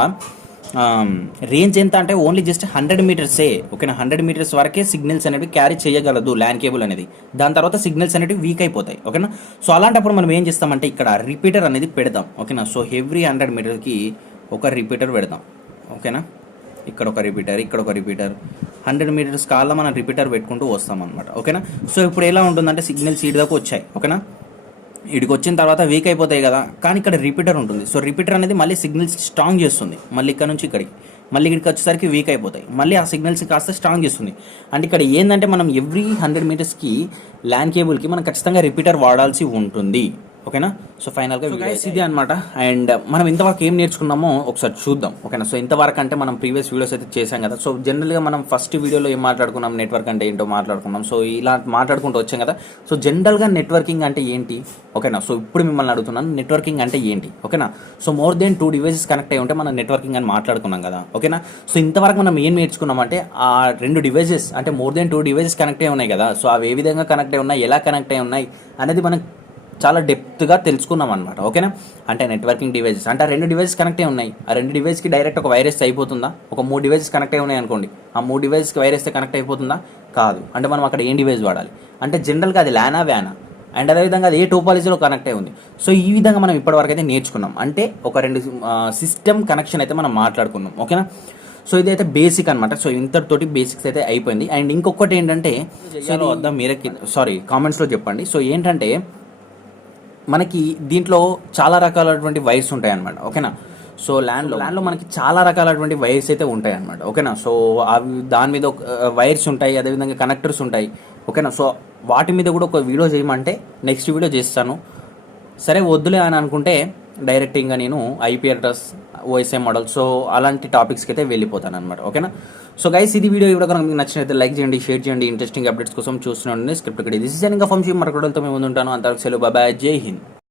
రేంజ్ ఎంత అంటే ఓన్లీ జస్ట్ 100 మీటర్సే. ఓకేనా. 100 మీటర్స్ వరకే సిగ్నల్స్ అనేవి క్యారీ చేయగలదు ల్యాన్ కేబుల్ అనేది. దాని తర్వాత సిగ్నల్స్ అనేవి వీక్ అయిపోతాయి. ఓకేనా. సో అలాంటప్పుడు మనం ఏం చేస్తామంటే ఇక్కడ రిపీటర్ అనేది పెడతాం. ఓకేనా. సో ఎవ్రీ 100 మీటర్కి ఒక రిపీటర్ పెడతాం. ఓకేనా. ఇక్కడ ఒక రిపీటర్, ఇక్కడ ఒక రిపీటర్, 100 మీటర్స్ కాళ్ళ మనం రిపీటర్ పెట్టుకుంటూ వస్తాం అనమాట. ఓకేనా. సో ఇప్పుడు ఎలా ఉంటుందంటే సిగ్నల్స్ ఇటు దాకా వచ్చాయి. ఓకేనా. ఇడికి వచ్చిన తర్వాత వీక్ అయిపోతాయి కదా, కానీ ఇక్కడ రిపీటర్ ఉంటుంది. సో రిపీటర్ అనేది మళ్ళీ సిగ్నల్స్ స్ట్రాంగ్ చేస్తుంది. మళ్ళీ ఇక్కడ నుంచి ఇక్కడికి, మళ్ళీ ఇక్కడికి వచ్చేసరికి వీక్ అయిపోతాయి. మళ్ళీ ఆ సిగ్నల్స్ కాస్త స్ట్రాంగ్ చేస్తుంది. అంటే ఇక్కడ ఏంటంటే మనం ఎవ్రీ 100 మీటర్స్కి ల్యాన్ కేబుల్కి మనం ఖచ్చితంగా రిపీటర్ వాడాల్సి ఉంటుంది. ఓకేనా. సో ఫైనల్గా ఇది అనమాట. అండ్ మనం ఇంతవరకు ఏం నేర్చుకున్నామో ఒకసారి చూద్దాం, ఓకేనా. సో ఇంతవరకు అంటే మనం ప్రీవియస్ వీడియోస్ అయితే చేసాం కదా. సో జనరల్గా మనం ఫస్ట్ వీడియోలో ఏం మాట్లాడుకున్నాం, నెట్వర్క్ అంటే ఏంటో మాట్లాడుకున్నాం. సో ఇలా మాట్లాడుకుంటూ వచ్చాం కదా. సో జనరల్గా నెట్వర్కింగ్ అంటే ఏంటి, ఓకేనా. సో ఇప్పుడు మిమ్మల్ని అడుగుతున్నాను, నెట్వర్కింగ్ అంటే ఏంటి, ఓకేనా. So more than 2 devices connect అయ్యి ఉంటే మనం నెట్వర్కింగ్ అని మాట్లాడుకున్నాం కదా, ఓకేనా. సో ఇంతవరకు మనం ఏం నేర్చుకున్నామంటే ఆ 2 డివైసెస్ అంటే మోర్ దెన్ 2 డివైసెస్ కనెక్ట్ అయ్యి ఉన్నాయి కదా. సో అవి ఏ విధంగా కనెక్ట్ అయ్యి ఉన్నాయి, ఎలా కనెక్ట్ అయ్యి ఉన్నాయి అనేది మనం చాలా డెప్త్గా తెలుసుకున్నాం అనమాట, ఓకేనా. అంటే నెట్వర్కింగ్ డివైసెస్ అంటే ఆ 2 డివైసెస్ కనెక్ట్ అయి ఉన్నాయి. ఆ 2 డివైస్కి డైరెక్ట్ ఒక వైరస్ అయిపోతుందా? ఒక 3 డివైసెస్ కనెక్ట్ అయి ఉన్నాయి అనుకోండి, ఆ 3 డివైస్కి వైరస్ కనెక్ట్ అయిపోతుందా? కాదు. అంటే మనం అక్కడ ఏం డివైస్ వాడాలి అంటే జనరల్గా అది ల్యానా వ్యానా, అండ్ అదేవిధంగా అది ఏ టోపాలజీలో కనెక్ట్ అయి ఉంది. సో ఈ విధంగా మనం ఇప్పటివరకు అయితే నేర్చుకున్నాం. అంటే ఒక 2 సిస్టమ్ కనెక్షన్ అయితే మనం మాట్లాడుకున్నాం, ఓకేనా. సో ఇదైతే బేసిక్ అనమాట. సో ఇంతటితోటి బేసిక్స్ అయితే అయిపోయింది. అండ్ ఇంకొకటి ఏంటంటే వద్దా మీరే కామెంట్స్లో చెప్పండి. సో ఏంటంటే మనకి దీంట్లో చాలా రకాలైనటువంటి వైర్స్ ఉంటాయి అన్నమాట, ఓకేనా. సో ల్యాండ్లో మనకి చాలా రకాలైనటువంటి వైర్స్ అయితే ఉంటాయి అన్నమాట, ఓకేనా. సో అవి దాని మీద వైర్స్ ఉంటాయి, అదేవిధంగా కనెక్టర్స్ ఉంటాయి, ఓకేనా. సో వాటి మీద కూడా ఒక వీడియో చేయమంటే నెక్స్ట్ వీడియో చేస్తాను. సరే వద్దులే అని అనుకుంటే డైరెక్ట్ ఇంకా నేను IP address, OSI model, so అలాంటి టాపిక్స్కి అయితే వెళ్ళిపోతాను అనమాట, ఓకేనా. సో గైస్ ఇది వీడియో కూడా కనుక మీకు నచ్చినట్లయితే లైక్ చేయండి, షేర్ చేయండి. ఇంట్రెస్టింగ్ అప్డేట్స్ కోసం చూస్తున్నాండి స్క్రిప్ట్ ఇక్కడ. దిస్ ఇస్ ఇంకా ఫంక్షన్ మరొకటితో మేము ముందుంటాను. అంతవరకు సెలవు, బాయ్, జై హింద్.